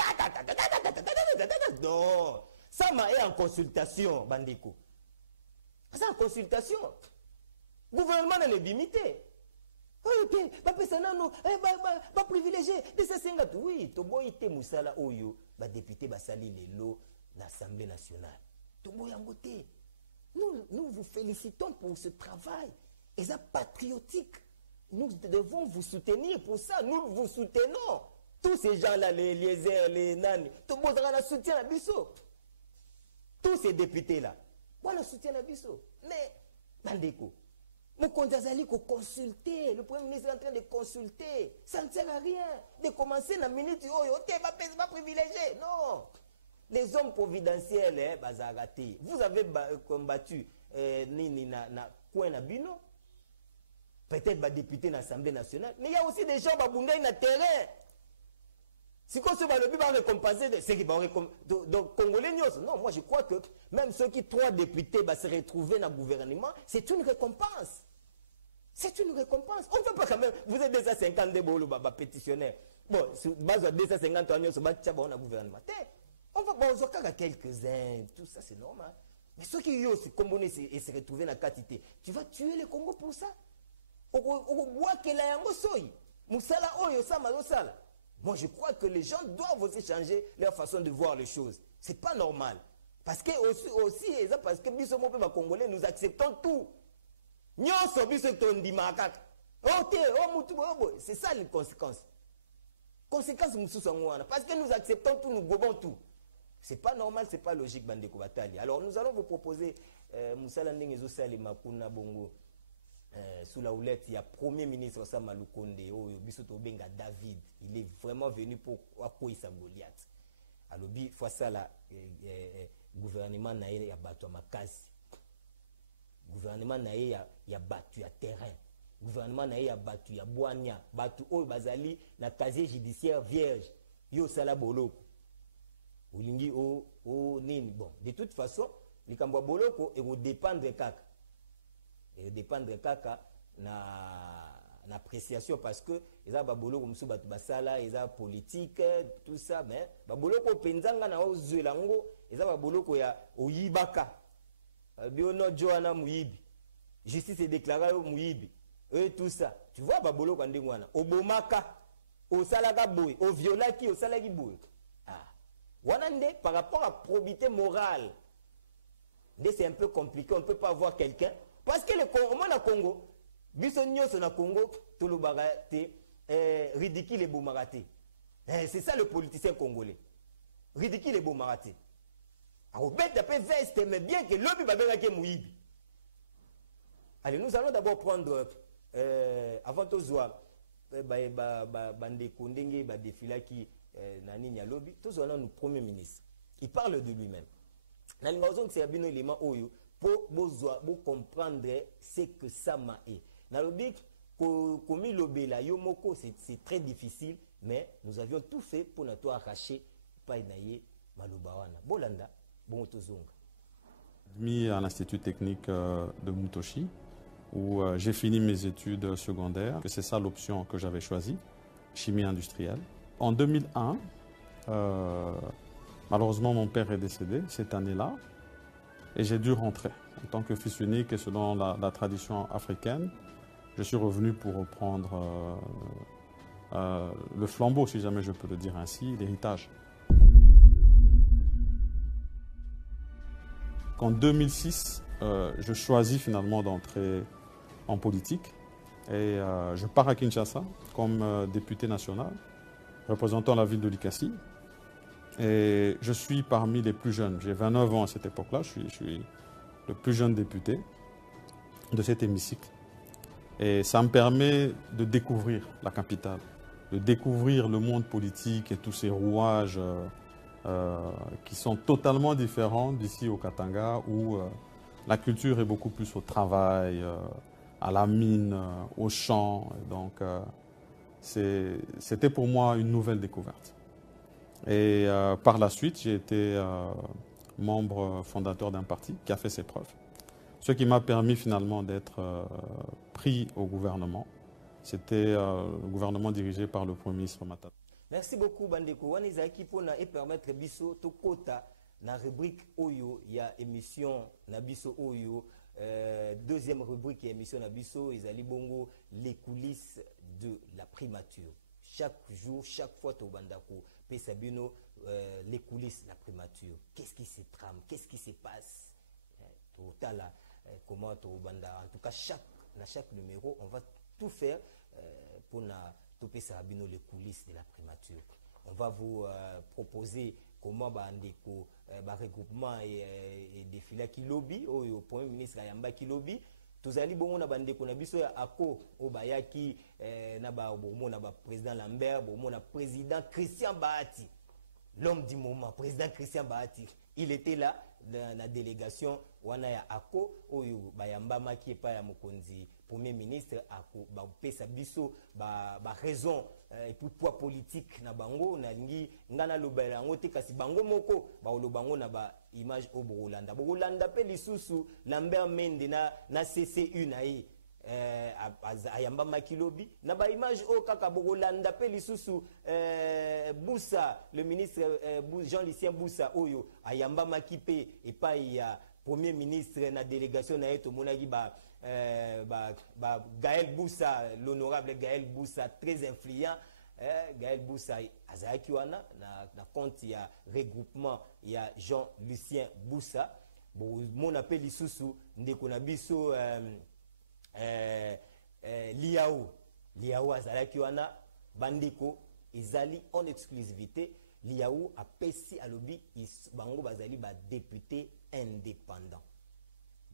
Non. Ça m'a est en consultation, Bandeko. C'est en consultation. Gouvernement n'a les limité. Ok, pas privilégié. Oui, Toboy te Moussala Oyo, député Basali Lelo, l'Assemblée nationale. Toboy Angote. Nous vous félicitons pour ce travail. Et ça patriotique. Nous devons vous soutenir pour ça. Nous vous soutenons. Tous ces gens-là, les Eliezer, les Nani, tout le monde a soutien à Bisso. Tous ces députés-là, voilà soutien à Bisso. Mais, Bandeko, mon Kondazali qu'on consulter, le Premier ministre est en train de consulter. Ça ne sert à rien de commencer dans la minute. Oh, t'es pas privilégié. Non. Les hommes providentiels, bazarati. Vous avez combattu Nini na Kouena Bino, peut-être député dans l'Assemblée nationale, mais il y a aussi des gens qui ont na terrain. Si on se va récompenser ceux qui vont donc Congolais, non, moi je crois que même ceux qui 3 députés vont se retrouver dans le gouvernement, c'est une récompense. C'est une récompense. On ne peut pas quand même. Vous êtes 250 de pétitionnaires. Bon, sur base de 250 ans, on va dans le gouvernement. On va voir quelques-uns, tout ça c'est normal. Mais ceux qui aussi Congolais et se retrouver dans la quantité, tu vas tuer le Congo pour ça. Moi je crois que les gens doivent aussi changer leur façon de voir les choses. C'est pas normal. Parce que aussi parce que nous sommes Congolais, nous acceptons tout. C'est ça les conséquences. Conséquences, parce que nous acceptons tout, nous gobons tout. C'est pas normal, c'est pas logique, Bandeko Batali. Alors nous allons vous proposer Moussala Ndengezo Sali Makuna Bongo sous la houlette, il y a Premier ministre Sama Lukonde, Bisoto Benga David. Il est vraiment venu pour Akoïsa Goliath. Alors, fois ça, là, gouvernement n'a pas battu à Makasi. Gouvernement n'a pas battu à terrain. Gouvernement n'a pas battu à Boania. Battu au Bazali, na casier judiciaire vierge. Yo Sala Boloko. Olingi o nini. Bon, de toute façon, les Kambwa Boloko, et vous dépendre kaka. Et dépendre kaka na appréciation parce que ils ont Boloko msu batu basala, ils ont politique, tout ça, mais Boloko penzanga na ozuelango, ils ont Boloko ya oyibaka. Biono Joana Muyibi. Justice est déclarée au Muyibi. et tout ça. Tu vois, babolo quand wana, obomaka, au salaka boy, au violaki, au salaki boy. Ah, wanande par rapport à probité morale, c'est un peu compliqué, on ne peut pas voir quelqu'un parce que le Congo, bisonyo na Congo, tout le bagate, ridicule et bomaraté. C'est ça le politicien congolais. Ridicule et bomaraté. Alors, bête d'après veste, mais bien que l'homme va bien mouibi. Allez, nous allons d'abord prendre, avant tout ça, bande kondenge, défila qui nani nya lobby, tous allons nous premier ministre. Il parle de lui-même. Dans le raison que c'est un élément oyo pour comprendre ce que ça m'a est. Dans le but comme lobela yomoko c'est très difficile, mais nous avions tout fait pour ne pas arracher pas naie malubawana. Bolanda bon tozonga. Mis à l'Institut technique de Mutoshi, où j'ai fini mes études secondaires. C'est ça l'option que j'avais choisie, chimie industrielle. En 2001, malheureusement mon père est décédé cette année-là, et j'ai dû rentrer. En tant que fils unique et selon la tradition africaine, je suis revenu pour reprendre le flambeau, si jamais je peux le dire ainsi, l'héritage. En 2006, je choisis finalement d'entrer en politique et je pars à Kinshasa comme député national, représentant la ville de Likasi. Et je suis parmi les plus jeunes. J'ai 29 ans à cette époque-là. Je suis le plus jeune député de cet hémicycle. Et ça me permet de découvrir la capitale, de découvrir le monde politique et tous ces rouages qui sont totalement différents d'ici au Katanga, où la culture est beaucoup plus au travail, à la mine, au champ. Donc, c'était pour moi une nouvelle découverte. Et par la suite, j'ai été membre fondateur d'un parti qui a fait ses preuves. Ce qui m'a permis finalement d'être pris au gouvernement. C'était le gouvernement dirigé par le Premier ministre Matata. Merci beaucoup Bandeko. Wanezaki pona et permettre biso to kota na rubrique Oyo, il y a émission na biso Oyo. Deuxième rubrique émission na biso, Ezali Bongo, les coulisses de la primature. Chaque jour, chaque fois to bandako, Pesabino, les coulisses de la primature. Qu'est-ce qui se trame? Qu'est-ce qui se passe? Totala, comment to banda. En tout cas, chaque numéro, on va tout faire pour topé Sabino les coulisses de la primature. On va vous proposer comment bandeko regroupement et défilé qui lobby au Premier ministre Ayamba qui lobby. Tozali bongo na bandeko na biso ya ako obayaki na ba bomo na ba président Lambert, bomo na président Christian Bahati. L'homme du moment, président Christian Bahati. Il était là dans la délégation wana ya ako oyo bayamba maki pa ya mokonzi premier ministre ako ba pesa biso ba raison et puis poids politique na bango na lingi ngana lobela ngo te kasi bango moko ba lobango na ba image au Bolanda pe lisusu Lambert Mende na CCU na yi ayamba makilobi na ba image o kaka Bolanda pe lisusu Boussa le ministre Jean-Lucien Boussa oyo ayamba makipe et pas ya premier ministre na délégation na eto monaki Gaël Boussa, l'honorable Gaël Boussa, très influent. Gaël Boussa, azaki wana na compte il y a regroupement, il y a Jean-Lucien Boussa. Bon, mon appel lisusu ndeko na biso Liao azaki wana bandeko ezali en exclusivité. Liao a pesi à lobby bango bazali ba député indépendant.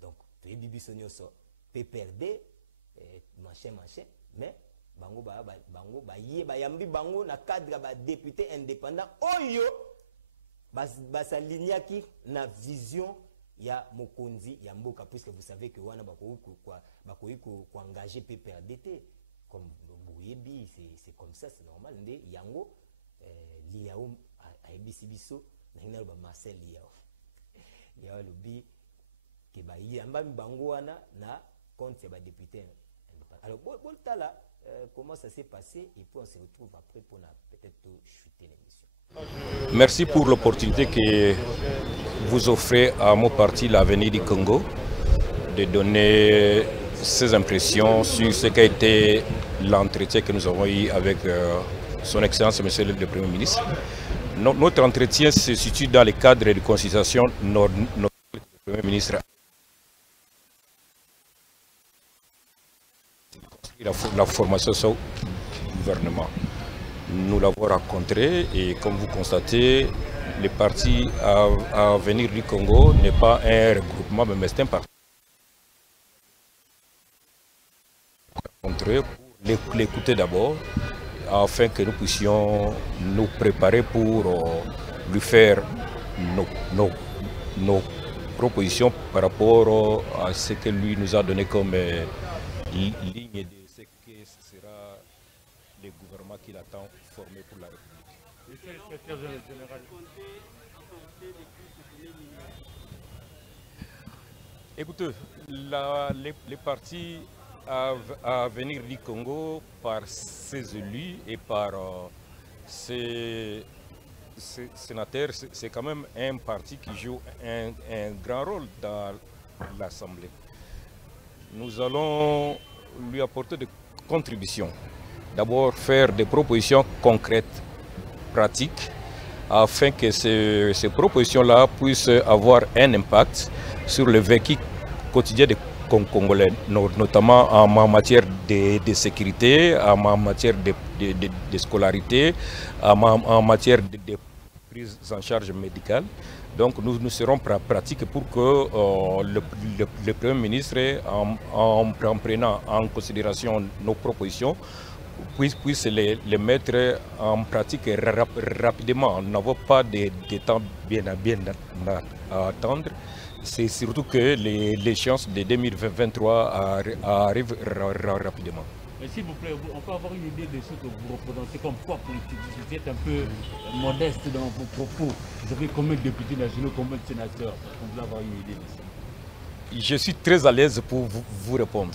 Donc, tu es bibiso nyoso PPRD machin mais bango yambi bango na cadre ba député indépendant oyo basaliniaki na vision ya mokonzi ya mboka, puisque vous savez que wana bakoyi ko engager PPRD comme boyebi, c'est comme ça, c'est normal ndé yango Liao a ebisi biso na ngina ba Marcel Liao lobi ke ba yamba bango wana na compte ba député. Alors Boltala, comment ça s'est passé et puis on se retrouve après pour peut-être chuter l'émission. Merci pour l'opportunité que vous offrez à mon parti l'Avenir du Congo de donner ses impressions sur ce qu'a été l'entretien que nous avons eu avec son Excellence, Monsieur le Premier ministre. Notre entretien se situe dans le cadre de consultation notre Premier ministre. La formation sur le gouvernement. Nous l'avons rencontré et comme vous constatez, le parti à venir du Congo n'est pas un regroupement, mais c'est un parti. Pour l'écouter d'abord, afin que nous puissions nous préparer pour lui faire nos propositions par rapport à ce que lui nous a donné comme ligne de ce que sera le gouvernement qu'il attend formé pour la République. Écoutez, les partis à venir du Congo par ses élus et par ses sénateurs, c'est quand même un parti qui joue un grand rôle dans l'Assemblée. Nous allons lui apporter des contributions. D'abord faire des propositions concrètes, pratiques, afin que ces propositions-là puissent avoir un impact sur le vécu quotidien des Congolais, notamment en matière de sécurité, en matière de scolarité, en matière de prise en charge médicale. Donc nous serons pratiques pour que le Premier ministre, en prenant en considération nos propositions, puisse les mettre en pratique rapidement. Nous n'avons pas de temps bien à attendre. C'est surtout que l'échéance de 2023 arrive rapidement. Mais s'il vous plaît, on peut avoir une idée de ce que vous représentez comme poids politique. Vous êtes un peu modeste dans vos propos. Vous avez combien de députés nationaux, combien de sénateurs? On peut avoir une idée de ça. Je suis très à l'aise pour vous répondre.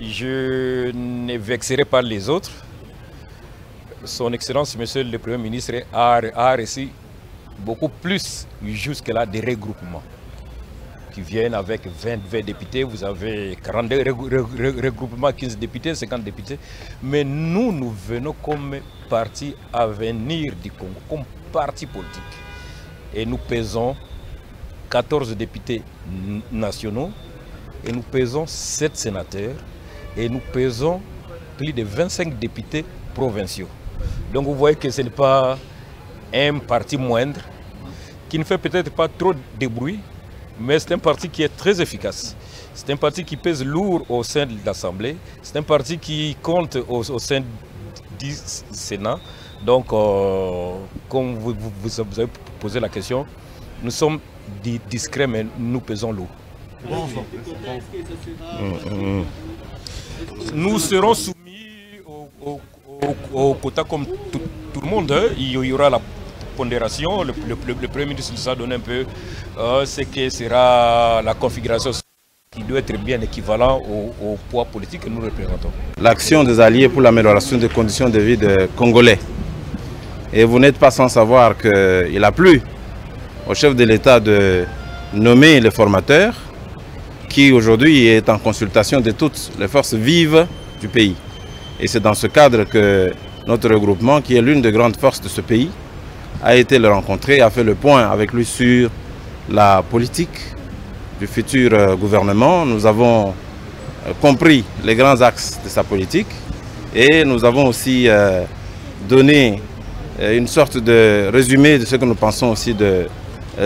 Je ne vexerai pas les autres. Son Excellence, Monsieur le Premier ministre, a reçu beaucoup plus jusque-là des regroupements qui viennent avec 20 députés. Vous avez 42 regroupements, 15 députés, 50 députés. Mais nous venons comme parti à venir du Congo, comme parti politique. Et nous pesons 14 députés nationaux et nous pesons 7 sénateurs et nous pesons plus de 25 députés provinciaux. Donc vous voyez que ce n'est pas un parti moindre, qui ne fait peut-être pas trop de bruit, mais c'est un parti qui est très efficace. C'est un parti qui pèse lourd au sein de l'Assemblée. C'est un parti qui compte au sein du Sénat. Donc, comme vous avez posé la question, nous sommes discrets, mais nous pesons lourd. Nous serons soumis au quota comme tout le monde. Il y aura la pondération. Le Premier ministre nous a donné un peu ce que sera la configuration qui doit être bien équivalent au poids politique que nous représentons. L'action des alliés pour l'amélioration des conditions de vie des Congolais. Et vous n'êtes pas sans savoir qu'il a plu au chef de l'État de nommer le formateur qui aujourd'hui est en consultation de toutes les forces vives du pays. Et c'est dans ce cadre que notre regroupement, qui est l'une des grandes forces de ce pays, a été le rencontrer, a fait le point avec lui sur la politique du futur gouvernement. Nous avons compris les grands axes de sa politique et nous avons aussi donné une sorte de résumé de ce que nous pensons aussi de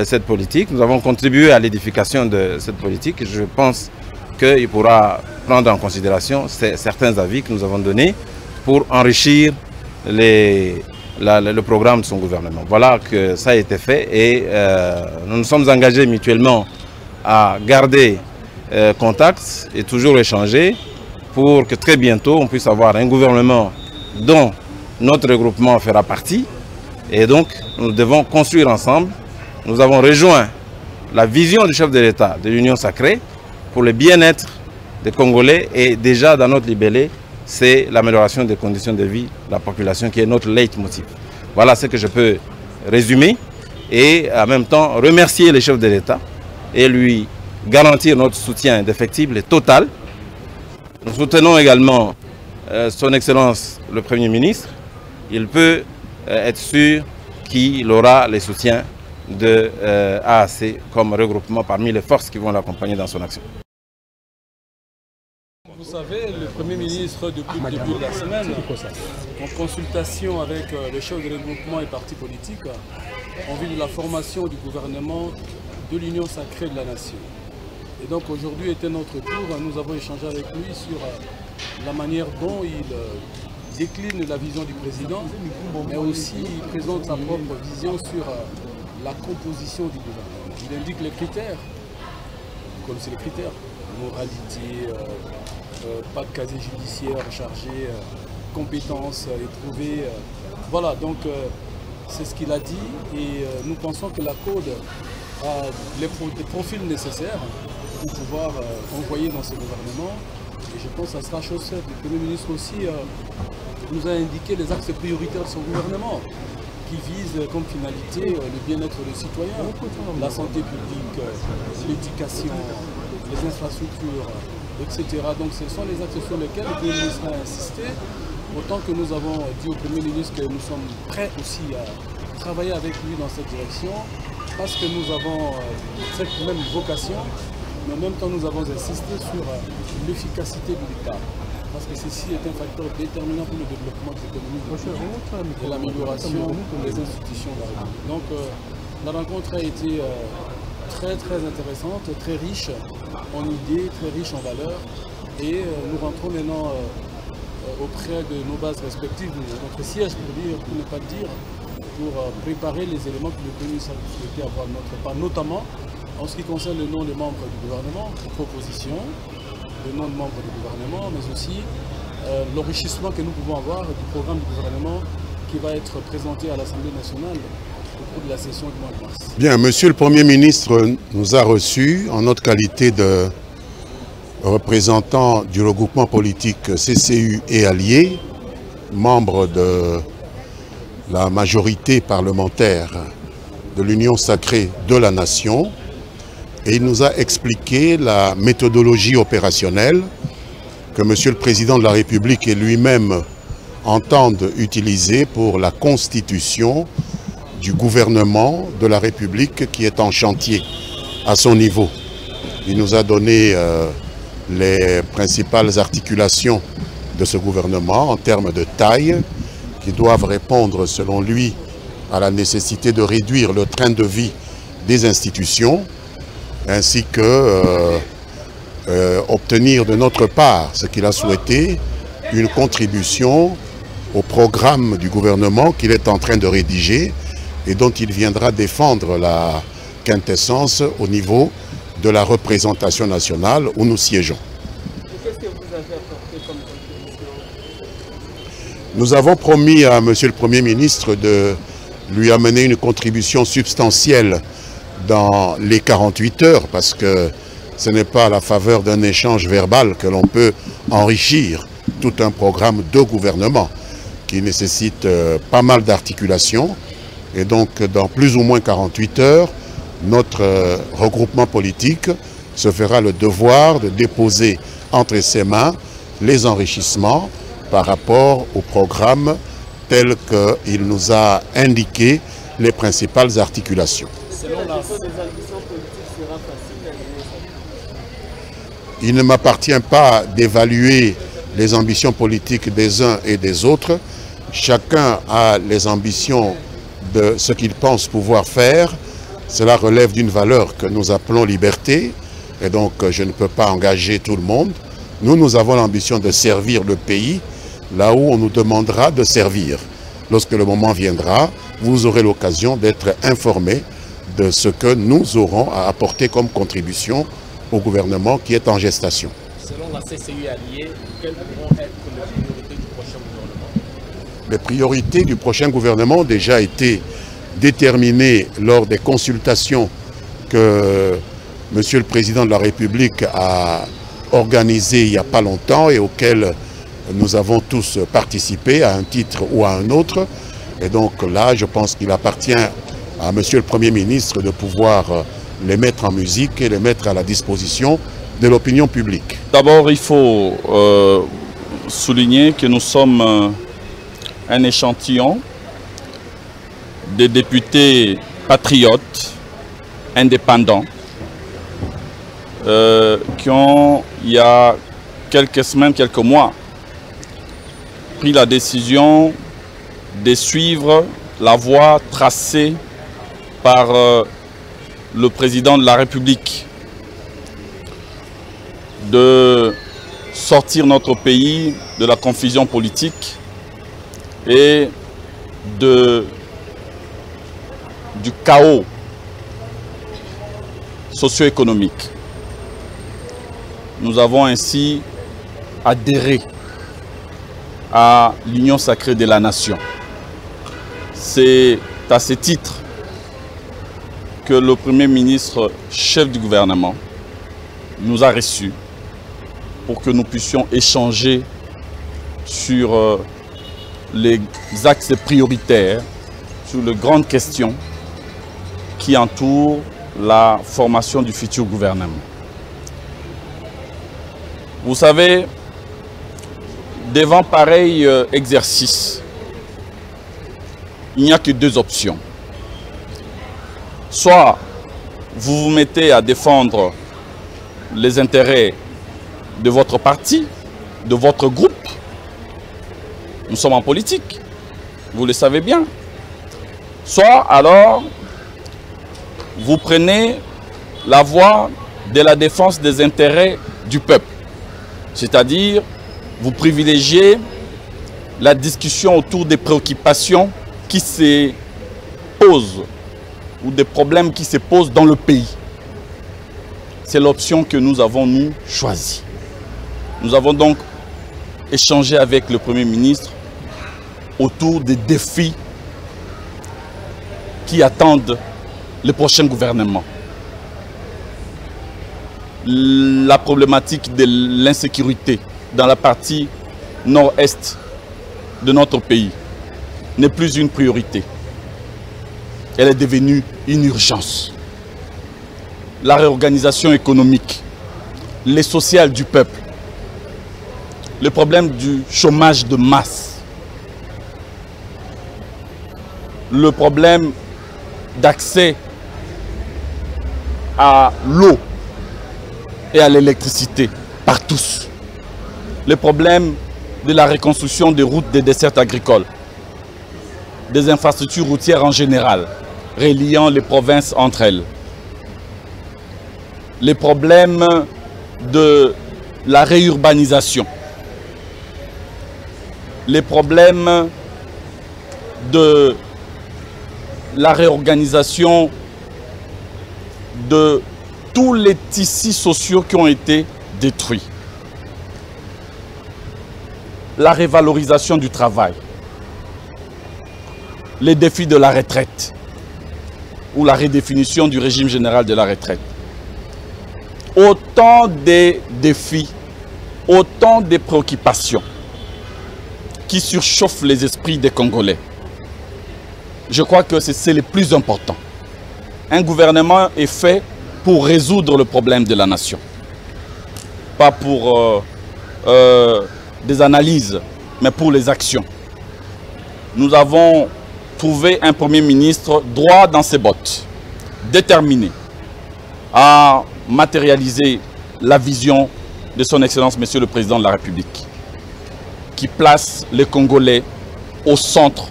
cette politique. Nous avons contribué à l'édification de cette politique. Je pense qu'il pourra prendre en considération certains avis que nous avons donnés pour enrichir le programme de son gouvernement. Voilà que ça a été fait et nous nous sommes engagés mutuellement à garder contact et toujours échanger pour que très bientôt on puisse avoir un gouvernement dont notre regroupement fera partie et donc nous devons construire ensemble. Nous avons rejoint la vision du chef de l'État de l'Union sacrée pour le bien-être des Congolais et déjà dans notre libellé, c'est l'amélioration des conditions de vie de la population qui est notre leitmotiv. Voilà ce que je peux résumer et en même temps remercier le chef de l'État et lui garantir notre soutien indéfectible et total. Nous soutenons également son Excellence le Premier ministre. Il peut être sûr qu'il aura les soutiens de AAC comme regroupement parmi les forces qui vont l'accompagner dans son action. Vous savez, le Premier ministre, depuis le début de la semaine, en consultation avec les chefs de regroupement et partis politiques, en vue de la formation du gouvernement de l'Union sacrée de la nation. Et donc aujourd'hui était notre tour, nous avons échangé avec lui sur la manière dont il décline la vision du président, mais aussi il présente sa propre vision sur la composition du gouvernement. Il indique les critères, vous connaissez les critères, moralité, pas de casier judiciaire chargé, compétences éprouvées. Voilà, donc c'est ce qu'il a dit et nous pensons que la CODE a les profils nécessaires pour pouvoir envoyer dans ce gouvernement. Et je pense que ça sera chose faite. Le Premier ministre aussi nous a indiqué les axes prioritaires de son gouvernement qui visent comme finalité le bien-être des citoyens, la santé publique, l'éducation, les infrastructures, etc. Donc ce sont les axes sur lesquels le Premier ministre a insisté, autant que nous avons dit au Premier ministre que nous sommes prêts aussi à travailler avec lui dans cette direction, parce que nous avons cette même vocation, mais en même temps nous avons insisté sur l'efficacité de l'État. Parce que ceci est un facteur déterminant pour le développement de l'économie et l'amélioration des institutions. Donc la rencontre a été très intéressante, très riche en idées, très riche en valeurs. Et nous rentrons maintenant auprès de nos bases respectives, notre siège pour ne pas le dire, pour préparer les éléments que le Premier ministre a souhaité avoir de notre part, notamment en ce qui concerne le nom des membres du gouvernement, les propositions, le nom de membres du gouvernement, mais aussi l'enrichissement que nous pouvons avoir du programme du gouvernement qui va être présenté à l'Assemblée nationale au cours de la session du mois de mars. Bien, Monsieur le Premier ministre nous a reçus en notre qualité de représentant du regroupement politique CCU et Alliés, membre de la majorité parlementaire de l'Union sacrée de la nation. Et il nous a expliqué la méthodologie opérationnelle que Monsieur le Président de la République et lui-même entendent utiliser pour la constitution du gouvernement de la République qui est en chantier à son niveau. Il nous a donné les principales articulations de ce gouvernement en termes de taille qui doivent répondre selon lui à la nécessité de réduire le train de vie des institutions ainsi que obtenir de notre part, ce qu'il a souhaité, une contribution au programme du gouvernement qu'il est en train de rédiger et dont il viendra défendre la quintessence au niveau de la représentation nationale où nous siégeons. Qu'est-ce que vous avez apporté comme contribution? Nous avons promis à Monsieur le Premier ministre de lui amener une contribution substantielle dans les 48 heures, parce que ce n'est pas à la faveur d'un échange verbal que l'on peut enrichir tout un programme de gouvernement qui nécessite pas mal d'articulations. Et donc, dans plus ou moins 48 heures, notre regroupement politique se fera le devoir de déposer entre ses mains les enrichissements par rapport au programme tel qu'il nous a indiqué les principales articulations. Il ne m'appartient pas d'évaluer les ambitions politiques des uns et des autres. Chacun a les ambitions de ce qu'il pense pouvoir faire. Cela relève d'une valeur que nous appelons liberté. Et donc, je ne peux pas engager tout le monde. Nous avons l'ambition de servir le pays là où on nous demandera de servir. Lorsque le moment viendra, vous aurez l'occasion d'être informés de ce que nous aurons à apporter comme contribution au gouvernement qui est en gestation. Selon la CCU Alliée, quelles pourront être les priorités du prochain gouvernement? Les priorités du prochain gouvernement ont déjà été déterminées lors des consultations que Monsieur le Président de la République a organisées il n'y a pas longtemps et auxquelles nous avons tous participé à un titre ou à un autre. Et donc là, je pense qu'il appartient à Monsieur le Premier ministre de pouvoir les mettre en musique et les mettre à la disposition de l'opinion publique. D'abord, il faut souligner que nous sommes un échantillon de députés patriotes, indépendants, qui ont, il y a quelques semaines, quelques mois, pris la décision de suivre la voie tracée par le président de la République, de sortir notre pays de la confusion politique et du chaos socio-économique. Nous avons ainsi adhéré à l'union sacrée de la nation. C'est à ce titre que le Premier ministre, chef du gouvernement, nous a reçus pour que nous puissions échanger sur les axes prioritaires, sur les grandes questions qui entourent la formation du futur gouvernement. Vous savez, devant pareil exercice, il n'y a que deux options. Soit vous vous mettez à défendre les intérêts de votre parti, de votre groupe. Nous sommes en politique, vous le savez bien. Soit alors, vous prenez la voie de la défense des intérêts du peuple. C'est-à-dire, vous privilégiez la discussion autour des préoccupations qui se posent ou des problèmes qui se posent dans le pays. C'est l'option que nous avons, nous, choisie. Nous avons donc échangé avec le Premier ministre autour des défis qui attendent le prochain gouvernement. La problématique de l'insécurité dans la partie nord-est de notre pays n'est plus une priorité. Elle est devenue une urgence. La réorganisation économique, les sociales du peuple, le problème du chômage de masse, le problème d'accès à l'eau et à l'électricité par tous, le problème de la reconstruction des routes des dessertes agricoles, des infrastructures routières en général, reliant les provinces entre elles, les problèmes de la réurbanisation, les problèmes de la réorganisation de tous les tissus sociaux qui ont été détruits, la révalorisation du travail, les défis de la retraite ou la redéfinition du régime général de la retraite. Autant de défis, autant de préoccupations qui surchauffent les esprits des Congolais. Je crois que c'est le plus important. Un gouvernement est fait pour résoudre le problème de la nation. Pas pour des analyses, mais pour les actions. Nous avons trouvé un Premier ministre droit dans ses bottes, déterminé à matérialiser la vision de son Excellence, Monsieur le Président de la République, qui place les Congolais au centre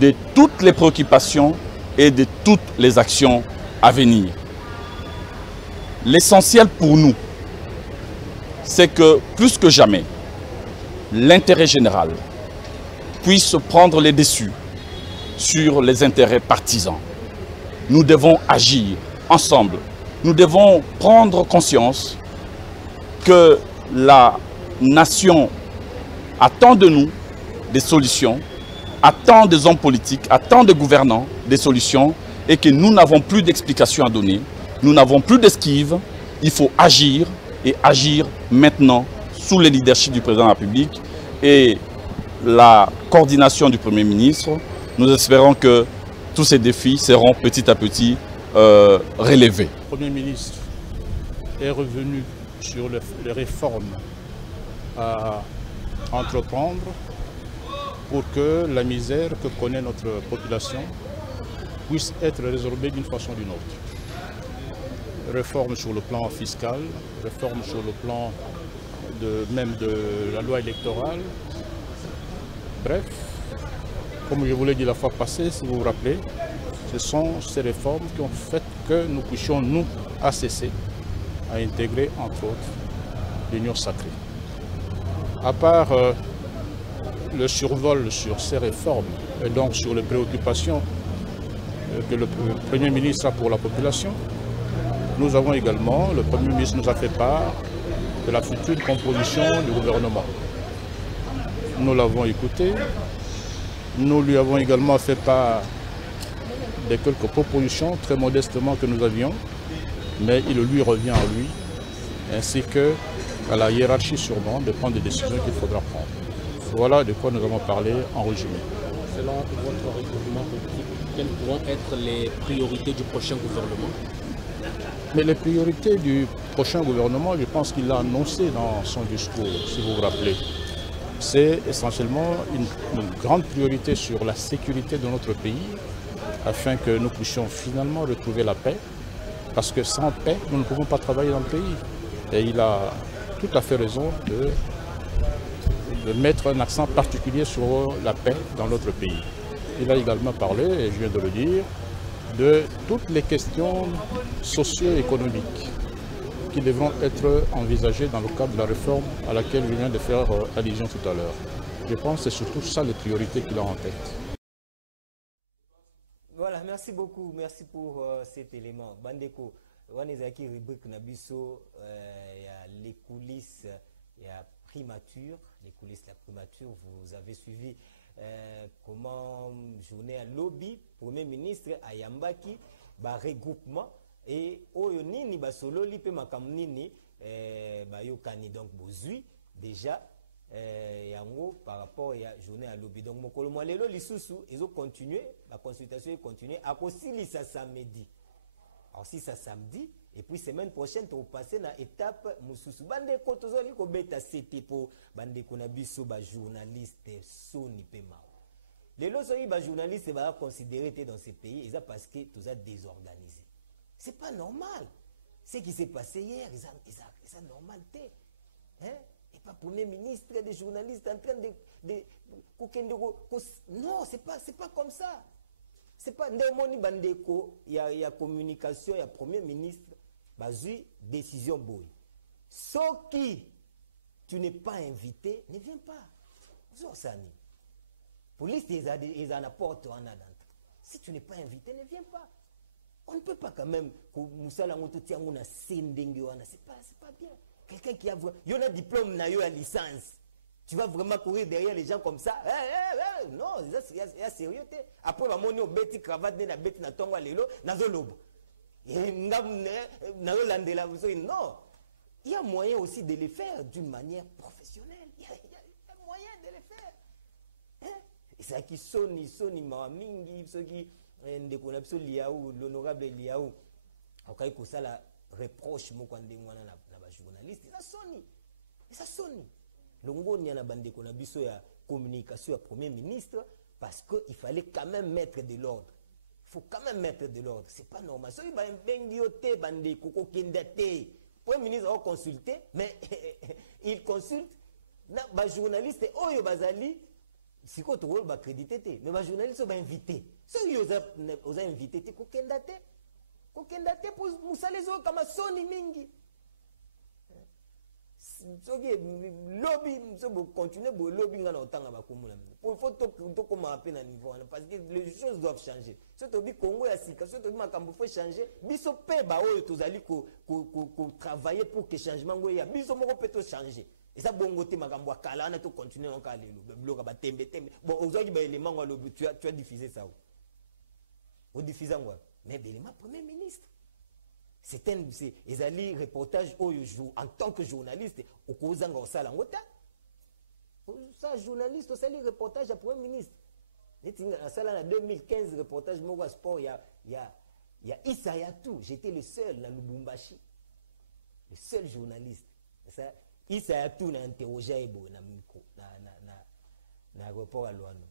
de toutes les préoccupations et de toutes les actions à venir. L'essentiel pour nous, c'est que plus que jamais, l'intérêt général puisse prendre les dessus sur les intérêts partisans. Nous devons agir ensemble. Nous devons prendre conscience que la nation attend de nous des solutions, attend des hommes politiques, attend des gouvernants des solutions et que nous n'avons plus d'explications à donner, nous n'avons plus d'esquive. Il faut agir et agir maintenant sous le leadership du Président de la République et la coordination du Premier ministre. Nous espérons que tous ces défis seront petit à petit relevés. Premier ministre est revenu sur les réformes à entreprendre pour que la misère que connaît notre population puisse être résorbée d'une façon ou d'une autre. Réforme sur le plan fiscal, réforme sur le plan même de la loi électorale. Bref, comme je vous l'ai dit la fois passée, si vous vous rappelez, ce sont ces réformes qui ont fait que nous puissions, nous, ACC, à intégrer, entre autres, l'Union sacrée. À part le survol sur ces réformes et donc sur les préoccupations que le Premier ministre a pour la population, nous avons également, le Premier ministre nous a fait part de la future composition du gouvernement. Nous l'avons écouté, nous lui avons également fait part de quelques propositions très modestement que nous avions, mais il lui revient à lui, ainsi qu'à la hiérarchie sûrement, de prendre des décisions qu'il faudra prendre. Voilà de quoi nous avons parlé en résumé. Selon votre regroupement politique, quelles pourront être les priorités du prochain gouvernement? Mais les priorités du prochain gouvernement, je pense qu'il l'a annoncé dans son discours, si vous vous rappelez. C'est essentiellement une grande priorité sur la sécurité de notre pays, afin que nous puissions finalement retrouver la paix, parce que sans paix, nous ne pouvons pas travailler dans le pays. Et il a tout à fait raison de mettre un accent particulier sur la paix dans notre pays. Il a également parlé, et je viens de le dire, de toutes les questions socio-économiques qui devront être envisagées dans le cadre de la réforme à laquelle je viens de faire allusion tout à l'heure. Je pense que c'est surtout ça les priorités qu'il a en tête. Voilà, merci beaucoup, merci pour cet élément. Bandeko, Wanezaki rubrique Nabiso, il y a les coulisses, il y a primature, les coulisses de la primature, vous avez suivi comment journée à lobby, Premier ministre Ayambaki, regroupement, et oyo nini basolo lipe makamnini, bayokani donc bozui, déjà, yango par rapport à la journée à lobby. Donc, mokolo mwalelo lisusu, ils ont continué, la consultation est continuée, à cause ça samedi. Alors, si ça samedi, et puis semaine prochaine, tu vas passer dans l'étape Moussousou. Bande kotozoli ko beta c'était pour bande konabiso ba journaliste soni pema. Les losoyi ba journaliste va considérer dans ces pays, ils parce que tout ça désorganisé. C'est pas normal. Ce qui s'est passé hier, ils ont normalité. Hein? Et pas Premier ministre, des journalistes en train de non, c'est pas comme ça. C'est pas ndemoni bandeko, il y a communication, il y a Premier ministre, bazu décision boy. Sauf qui tu n'es pas invité, ne viens pas. Zosani. Police ils en apportent en adant. Si tu n'es pas invité, ne viens pas. On ne peut pas quand même que Moussala Moutouti a sendengwana, c'est pas bien. Quelqu'un qui a un diplôme na yo à licence. Tu vas vraiment courir derrière les gens comme ça? Non, il y a sérieux. Après, on a bêti cravate, na bêti na tonga lelo, na zolobo. Non, il y a moyen aussi de les faire d'une manière professionnelle. Il y a moyen de les faire. Hein? Et ça qui soni mamingi, ceux qui l'honorable Liaou, quand il y a la reproche, moi, na journaliste, ça sonne. Longo n'y a bande qu'on a biso ya communication à Premier ministre parce qu'il fallait quand même mettre de l'ordre. Il faut quand même mettre de l'ordre. C'est pas normal. So il va bengiote bande koko kendate. Premier ministre a consulté, mais il consulte na journaliste oyo bazali si ko to ba crédité mais ba journaliste ba invité. So ils ont invité ko kendate pour musalezo kama soni mingi. Lobby, continuer le lobby il faut comment appeler à niveau parce que les choses doivent changer. Surtout au Congo, il faut changer. Biso peba oyo tozali ko travailler pour que changement goya. Biso moko peut changer. Et ça bongo te makambo akala na to continuer encore le bloc ba tembe. Bon aujourd'hui ba élément ngwa lobby tu as diffusé ça. Au diffusant quoi. Mais l'élément Premier ministre. C'est un reportage en tant que journaliste au Kozanga au Salangota. Ça, journaliste, au sali reportage à Premier ministre. En 2015, reportage Moga Sport, il Il y a Issa Yatou, j'étais le seul dans Lubumbashi, le seul journaliste. Ça, Issa Yatou n'a interrogé dans le micro, dans l'aéroport à Luano.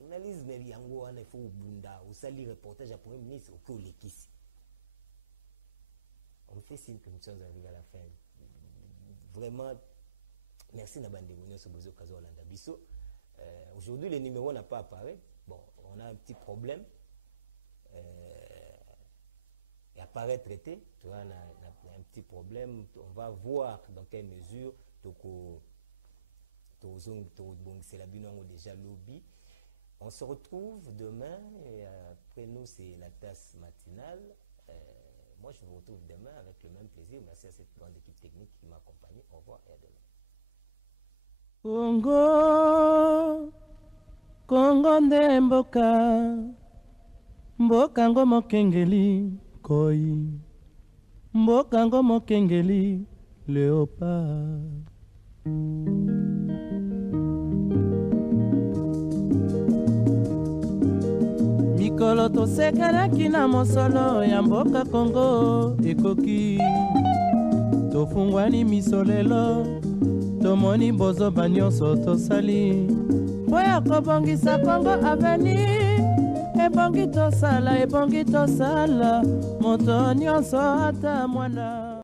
Journalisme, il y a un effort au Bunda, au sali reportage à Premier ministre, au cours de l'équipe. On fait signe que nous sommes arrivés à la fin. Vraiment, merci Nabande Mounion Sobozo Kazo Olanda Bisso. Aujourd'hui, le numéro n'a pas apparu. Bon, on a un petit problème. Il apparaît traité. Tu vois, on a un petit problème. On va voir dans quelle mesure c'est la binouango déjà lobby. On se retrouve demain. Et après nous, c'est la tasse matinale. Moi, je vous retrouve demain avec le même plaisir. Merci à cette grande équipe technique qui m'a accompagné. Au revoir et à demain. Congo, Congo nde mboka, mboka ngo mokengeli koi, mboka ngo mokengeli léopard. Mikolo tosekelaki na mosolo ya mboka Congo ekoki, tofungwani misolelo, tomoni bozoba nyonso tosali po ya kobongisa Congo avenir. Ebongi tosala moto nyonso ata mwana.